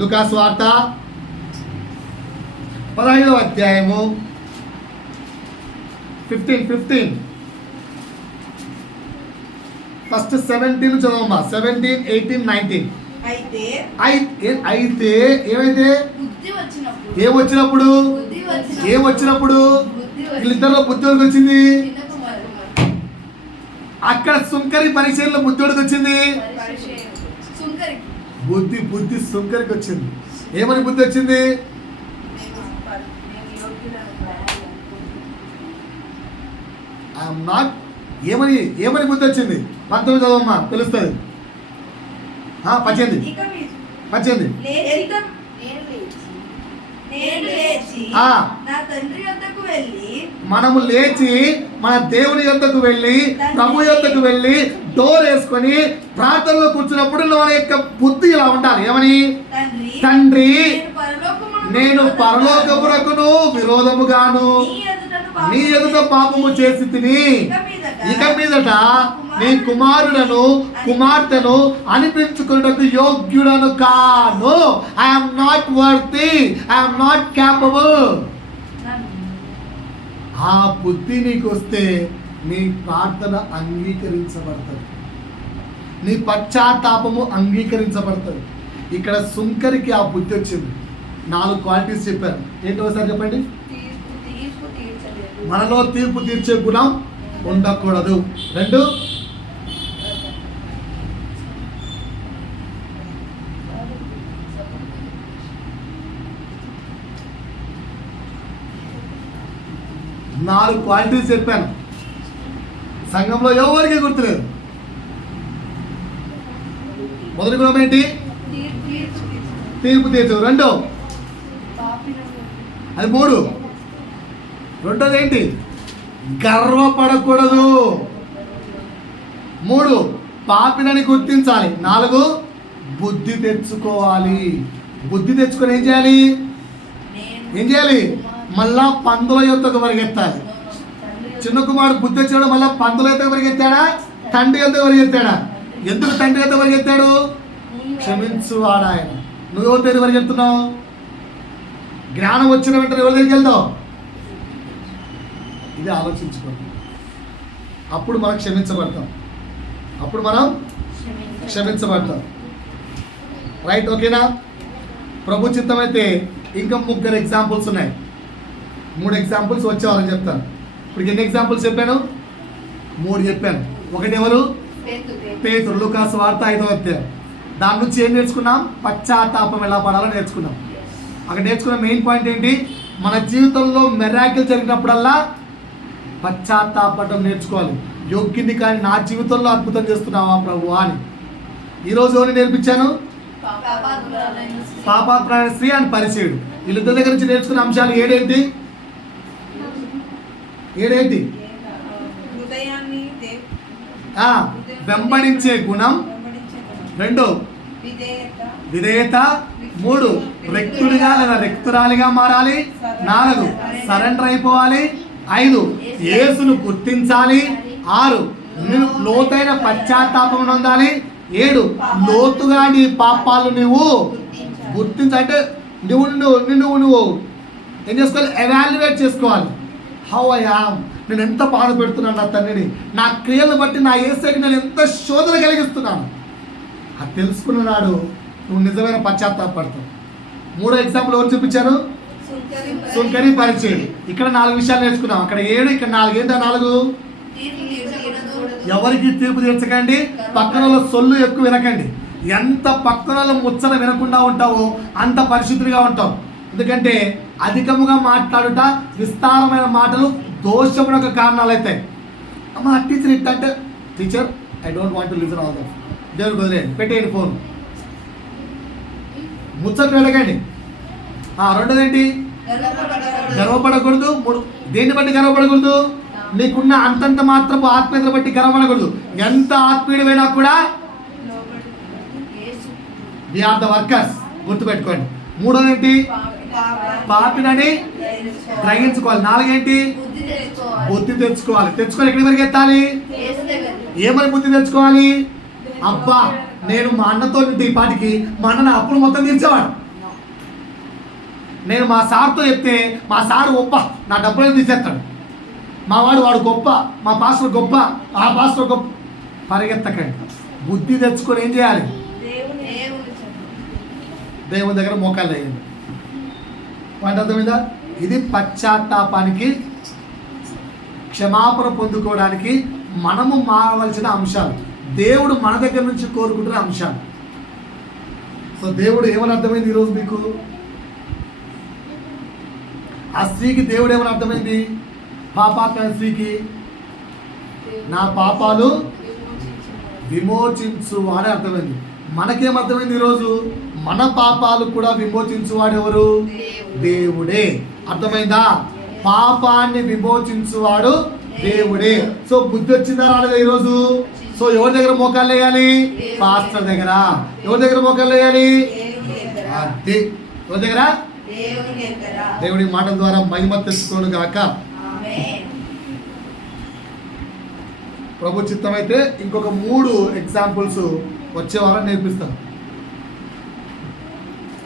లూకా సువార్త 15వ అధ్యాయము 15 ఫస్ట్ 17 చదవమ్మా. 17, 18, 19. అయితే ఏమొచ్చినప్పుడు వీళ్ళిద్దరిలో బుద్ధుడికి వచ్చింది. అక్కడ సుంకరి పరిచయంలో బుద్ధుడికి వచ్చింది. బుద్ధి సుంకరికి వచ్చింది. ఏమని బుద్ధి వచ్చింది? I'm not. ఏమని బుద్ధి వచ్చింది? 19 చదవమ్మా, తెలుస్తుంది. 18. నేను లేచి ఆ. నా తండ్రి యొద్దకు వెళ్ళి మనము లేచి మన దేవుని యొద్దకు వెళ్ళి ప్రభు యొద్దకు వెళ్ళి డోర్ వేసుకొని ప్రార్థనలో కూర్చున్నప్పుడు మన యొక్క బుద్ధి ఇలా ఉండాలి. ఏమని? తండ్రి, నేను పరలోకమునకును విరోధముగాను నీ ఎదుట పాపము చేసి తిని ఇక మీదట నీ కుమారుడను కుమార్తెను అనిపించుకున్నట్టు యోగ్యుడను కాను. I'm not worthy, I'm not capable. ఆ బుద్ధి నీకు వస్తే నీ ప్రార్థన అంగీకరించబడుతుంది, నీ పశ్చాత్తాపము అంగీకరించబడుతుంది. ఇక్కడ సుంకరికి ఆ బుద్ధి వచ్చింది. 4 క్వాలిటీస్ చెప్పారు. ఏంటో ఒకసారి చెప్పండి. మనలో తీర్పు తీర్చే గుణం ఉండకూడదు. 2, నాలుగు క్వాలిటీస్ చెప్పాను. సంఘంలో ఎవరికి గుర్తులేదు. మొదటి గుణం ఏంటి? తీర్పు తీర్చు. 2, అది 3. రెండోది ఏంటి? గర్వపడకూడదు. 3, పాపినని గుర్తించాలి. 4, బుద్ధి తెచ్చుకోవాలి. బుద్ధి తెచ్చుకొని ఏం చేయాలి? మళ్ళా పందుల యొద్దకు పరిగెత్తాలి. చిన్న కుమారుడు బుద్ధి వచ్చాడు, మళ్ళా పందుల యొద్దకు పరిగెత్తాడా? తండ్రి యొద్దకు పరిగెత్తాడా? ఎందుకు తండ్రి యొద్దకు పరిగెత్తాడు? క్షమించువాడు ఆయన. నువ్వు ఎవరి దగ్గర పరిగెత్తున్నావు? జ్ఞానం వచ్చిన వెంటనే ఎవరి దగ్గరికి వెళ్తావు? ఇది ఆలోచించుకోండి. అప్పుడు మనం క్షమించబడతాం. రైట్, ఓకేనా? ప్రభు చిత్తమైతే ఇంకా 3 ఎగ్జాంపుల్స్ ఉన్నాయి. 3 ఎగ్జాంపుల్స్ వచ్చేవారని చెప్తాను. ఇప్పుడు ఎన్ని ఎగ్జాంపుల్స్ చెప్పాను? 3 చెప్పాను. ఒకటి ఎవరు? పేతురు. లూకాసు వార్త 5వ అధ్యాయం. దాని నుంచి ఏం నేర్చుకున్నాం? పశ్చాత్తాపం ఎలా పడాలో నేర్చుకున్నాం. అక్కడ నేర్చుకున్న మెయిన్ పాయింట్ ఏంటి? మన జీవితంలో మిరాకిల్ జరిగినప్పుడల్లా పశ్చాత్తాపడం నేర్చుకోవాలి. యోగ్యుని కానీ నా జీవితంలో అద్భుతం చేస్తున్నావా ప్రభు అని. ఈరోజు ఎవరిని నేర్పించాను? పాపాత్మురాలైన స్త్రీ అండ్ పరిసయ్యుడు. వీళ్ళిద్దరి దగ్గర నుంచి నేర్చుకున్న అంశాలు ఏడేంటి? వెంబడించే గుణం. 2, విధేయత. 3, రెక్తుడిగా లేదా రెక్తురాలిగా మారాలి. 4, సరెండర్ అయిపోవాలి. 5, యేసును గుర్తించాలి. 6, లోతైన పశ్చాత్తాపం పొందాలి. 7, లోతుగా నీ పాపాలు నువ్వు గుర్తించాలంటే నువ్వు ఏం చేసుకోవాలి? ఎవాల్యుయేట్ చేసుకోవాలి. హౌ ఐ యామ్, నేను ఎంత బాధ పెడుతున్నాను నా తండ్రిని, నా క్రియలను బట్టి నా యేసుకి నేను ఎంత శోధన కలిగిస్తున్నాను. అది తెలుసుకున్న నాడు నువ్వు నిజమైన పశ్చాత్తాపడతావు. 3వ ఎగ్జాంపుల్ ఎవరు చూపించారు? సుంకరి పరిచయం. ఇక్కడ 4 విషయాలు నేర్చుకున్నాం. అక్కడ 7, ఇక్కడ 4. ఏంటో 4? ఎవరికి తీర్పు తీర్చకండి, పక్కన సొల్లు ఎక్కువ వినకండి. ఎంత పక్కన ముచ్చట వినకుండా ఉంటావో అంత పరిశుద్ధుడిగా ఉంటావు. ఎందుకంటే అధికముగా మాట్లాడుట, విస్తారమైన మాటలు దోషమునకు కారణాలు అవుతాయి. అమ్మ టీచర్ ఇట్టంటే, teacher I don't want to listen all that. దేవుడికి వదిలేయండి, పెట్టేయండి ఫోన్. ముచ్చట్లు అడగండి. 2ది ఏంటి? గర్వపడకూడదు. 3, దేన్ని బట్టి గర్వపడకూడదు? నీకున్న అంతంత మాత్రపు ఆత్మీయతను బట్టి గర్వపడకూడదు. ఎంత ఆత్మీయుడైనా కూడా వి ఆర్ ద వర్కర్స్. గుర్తుపెట్టుకోండి. 3వది ఏంటి? పాపినని గ్రహించుకోవాలి. 4 ఏంటి? బుద్ధి తెచ్చుకోవాలి. తెచ్చుకొని ఎక్కడి వరకు ఎత్తాలి? ఏమని బుద్ధి తెచ్చుకోవాలి? అబ్బా, నేను మా అన్నతో ఈ పాటికి మా అన్న అప్పుడు మొత్తం తీర్చేవాడు. నేను మా సార్తో చెప్తే మా సారు గొప్ప, నా డబ్బులను తీసేస్తాడు. వాడు గొప్ప, మా పాస్టర్ గొప్ప, ఆ పాస్టర్ గొప్ప. పరిగెత్తకండి. బుద్ధి తెచ్చుకొని ఏం చేయాలి? దేవుని దగ్గర మోకాళ్ళు వేయండి. వాటి అర్థమైందా? ఇది పశ్చాత్తాపానికి, క్షమాపణ పొందుకోవడానికి మనము మారవలసిన అంశాలు. దేవుడు మన దగ్గర నుంచి కోరుకుంటున్న అంశాలు. సో దేవుడు ఏమని అర్థమైంది ఈరోజు మీకు? ఆ స్త్రీకి దేవుడు ఏమని అర్థమైంది? పాపాత్మైన స్త్రీకి నా పాపాలు విమోచించు అని అర్థమైంది. మనకేమర్థమైంది ఈరోజు? మన పాపాలు కూడా విమోచించువాడు ఎవరు? దేవుడే. అర్థమైందా? పాపాన్ని విమోచించువాడు దేవుడే. సో బుద్ధి వచ్చిందా రాలేదా ఈరోజు? సో ఎవరి దగ్గర మోకాలు వేయాలి? పాస్టర్ దగ్గర. ఎవరి దగ్గర మోకాలు వేయాలి? అది ఎవరి దగ్గర? దేవుడి మాటల ద్వారా మహిమ తెచ్చుకోను గాక. ప్రభు చిత్తమైతే ఇంకొక 3 ఎగ్జాంపుల్స్ వచ్చే వారం నేర్పిస్తాను.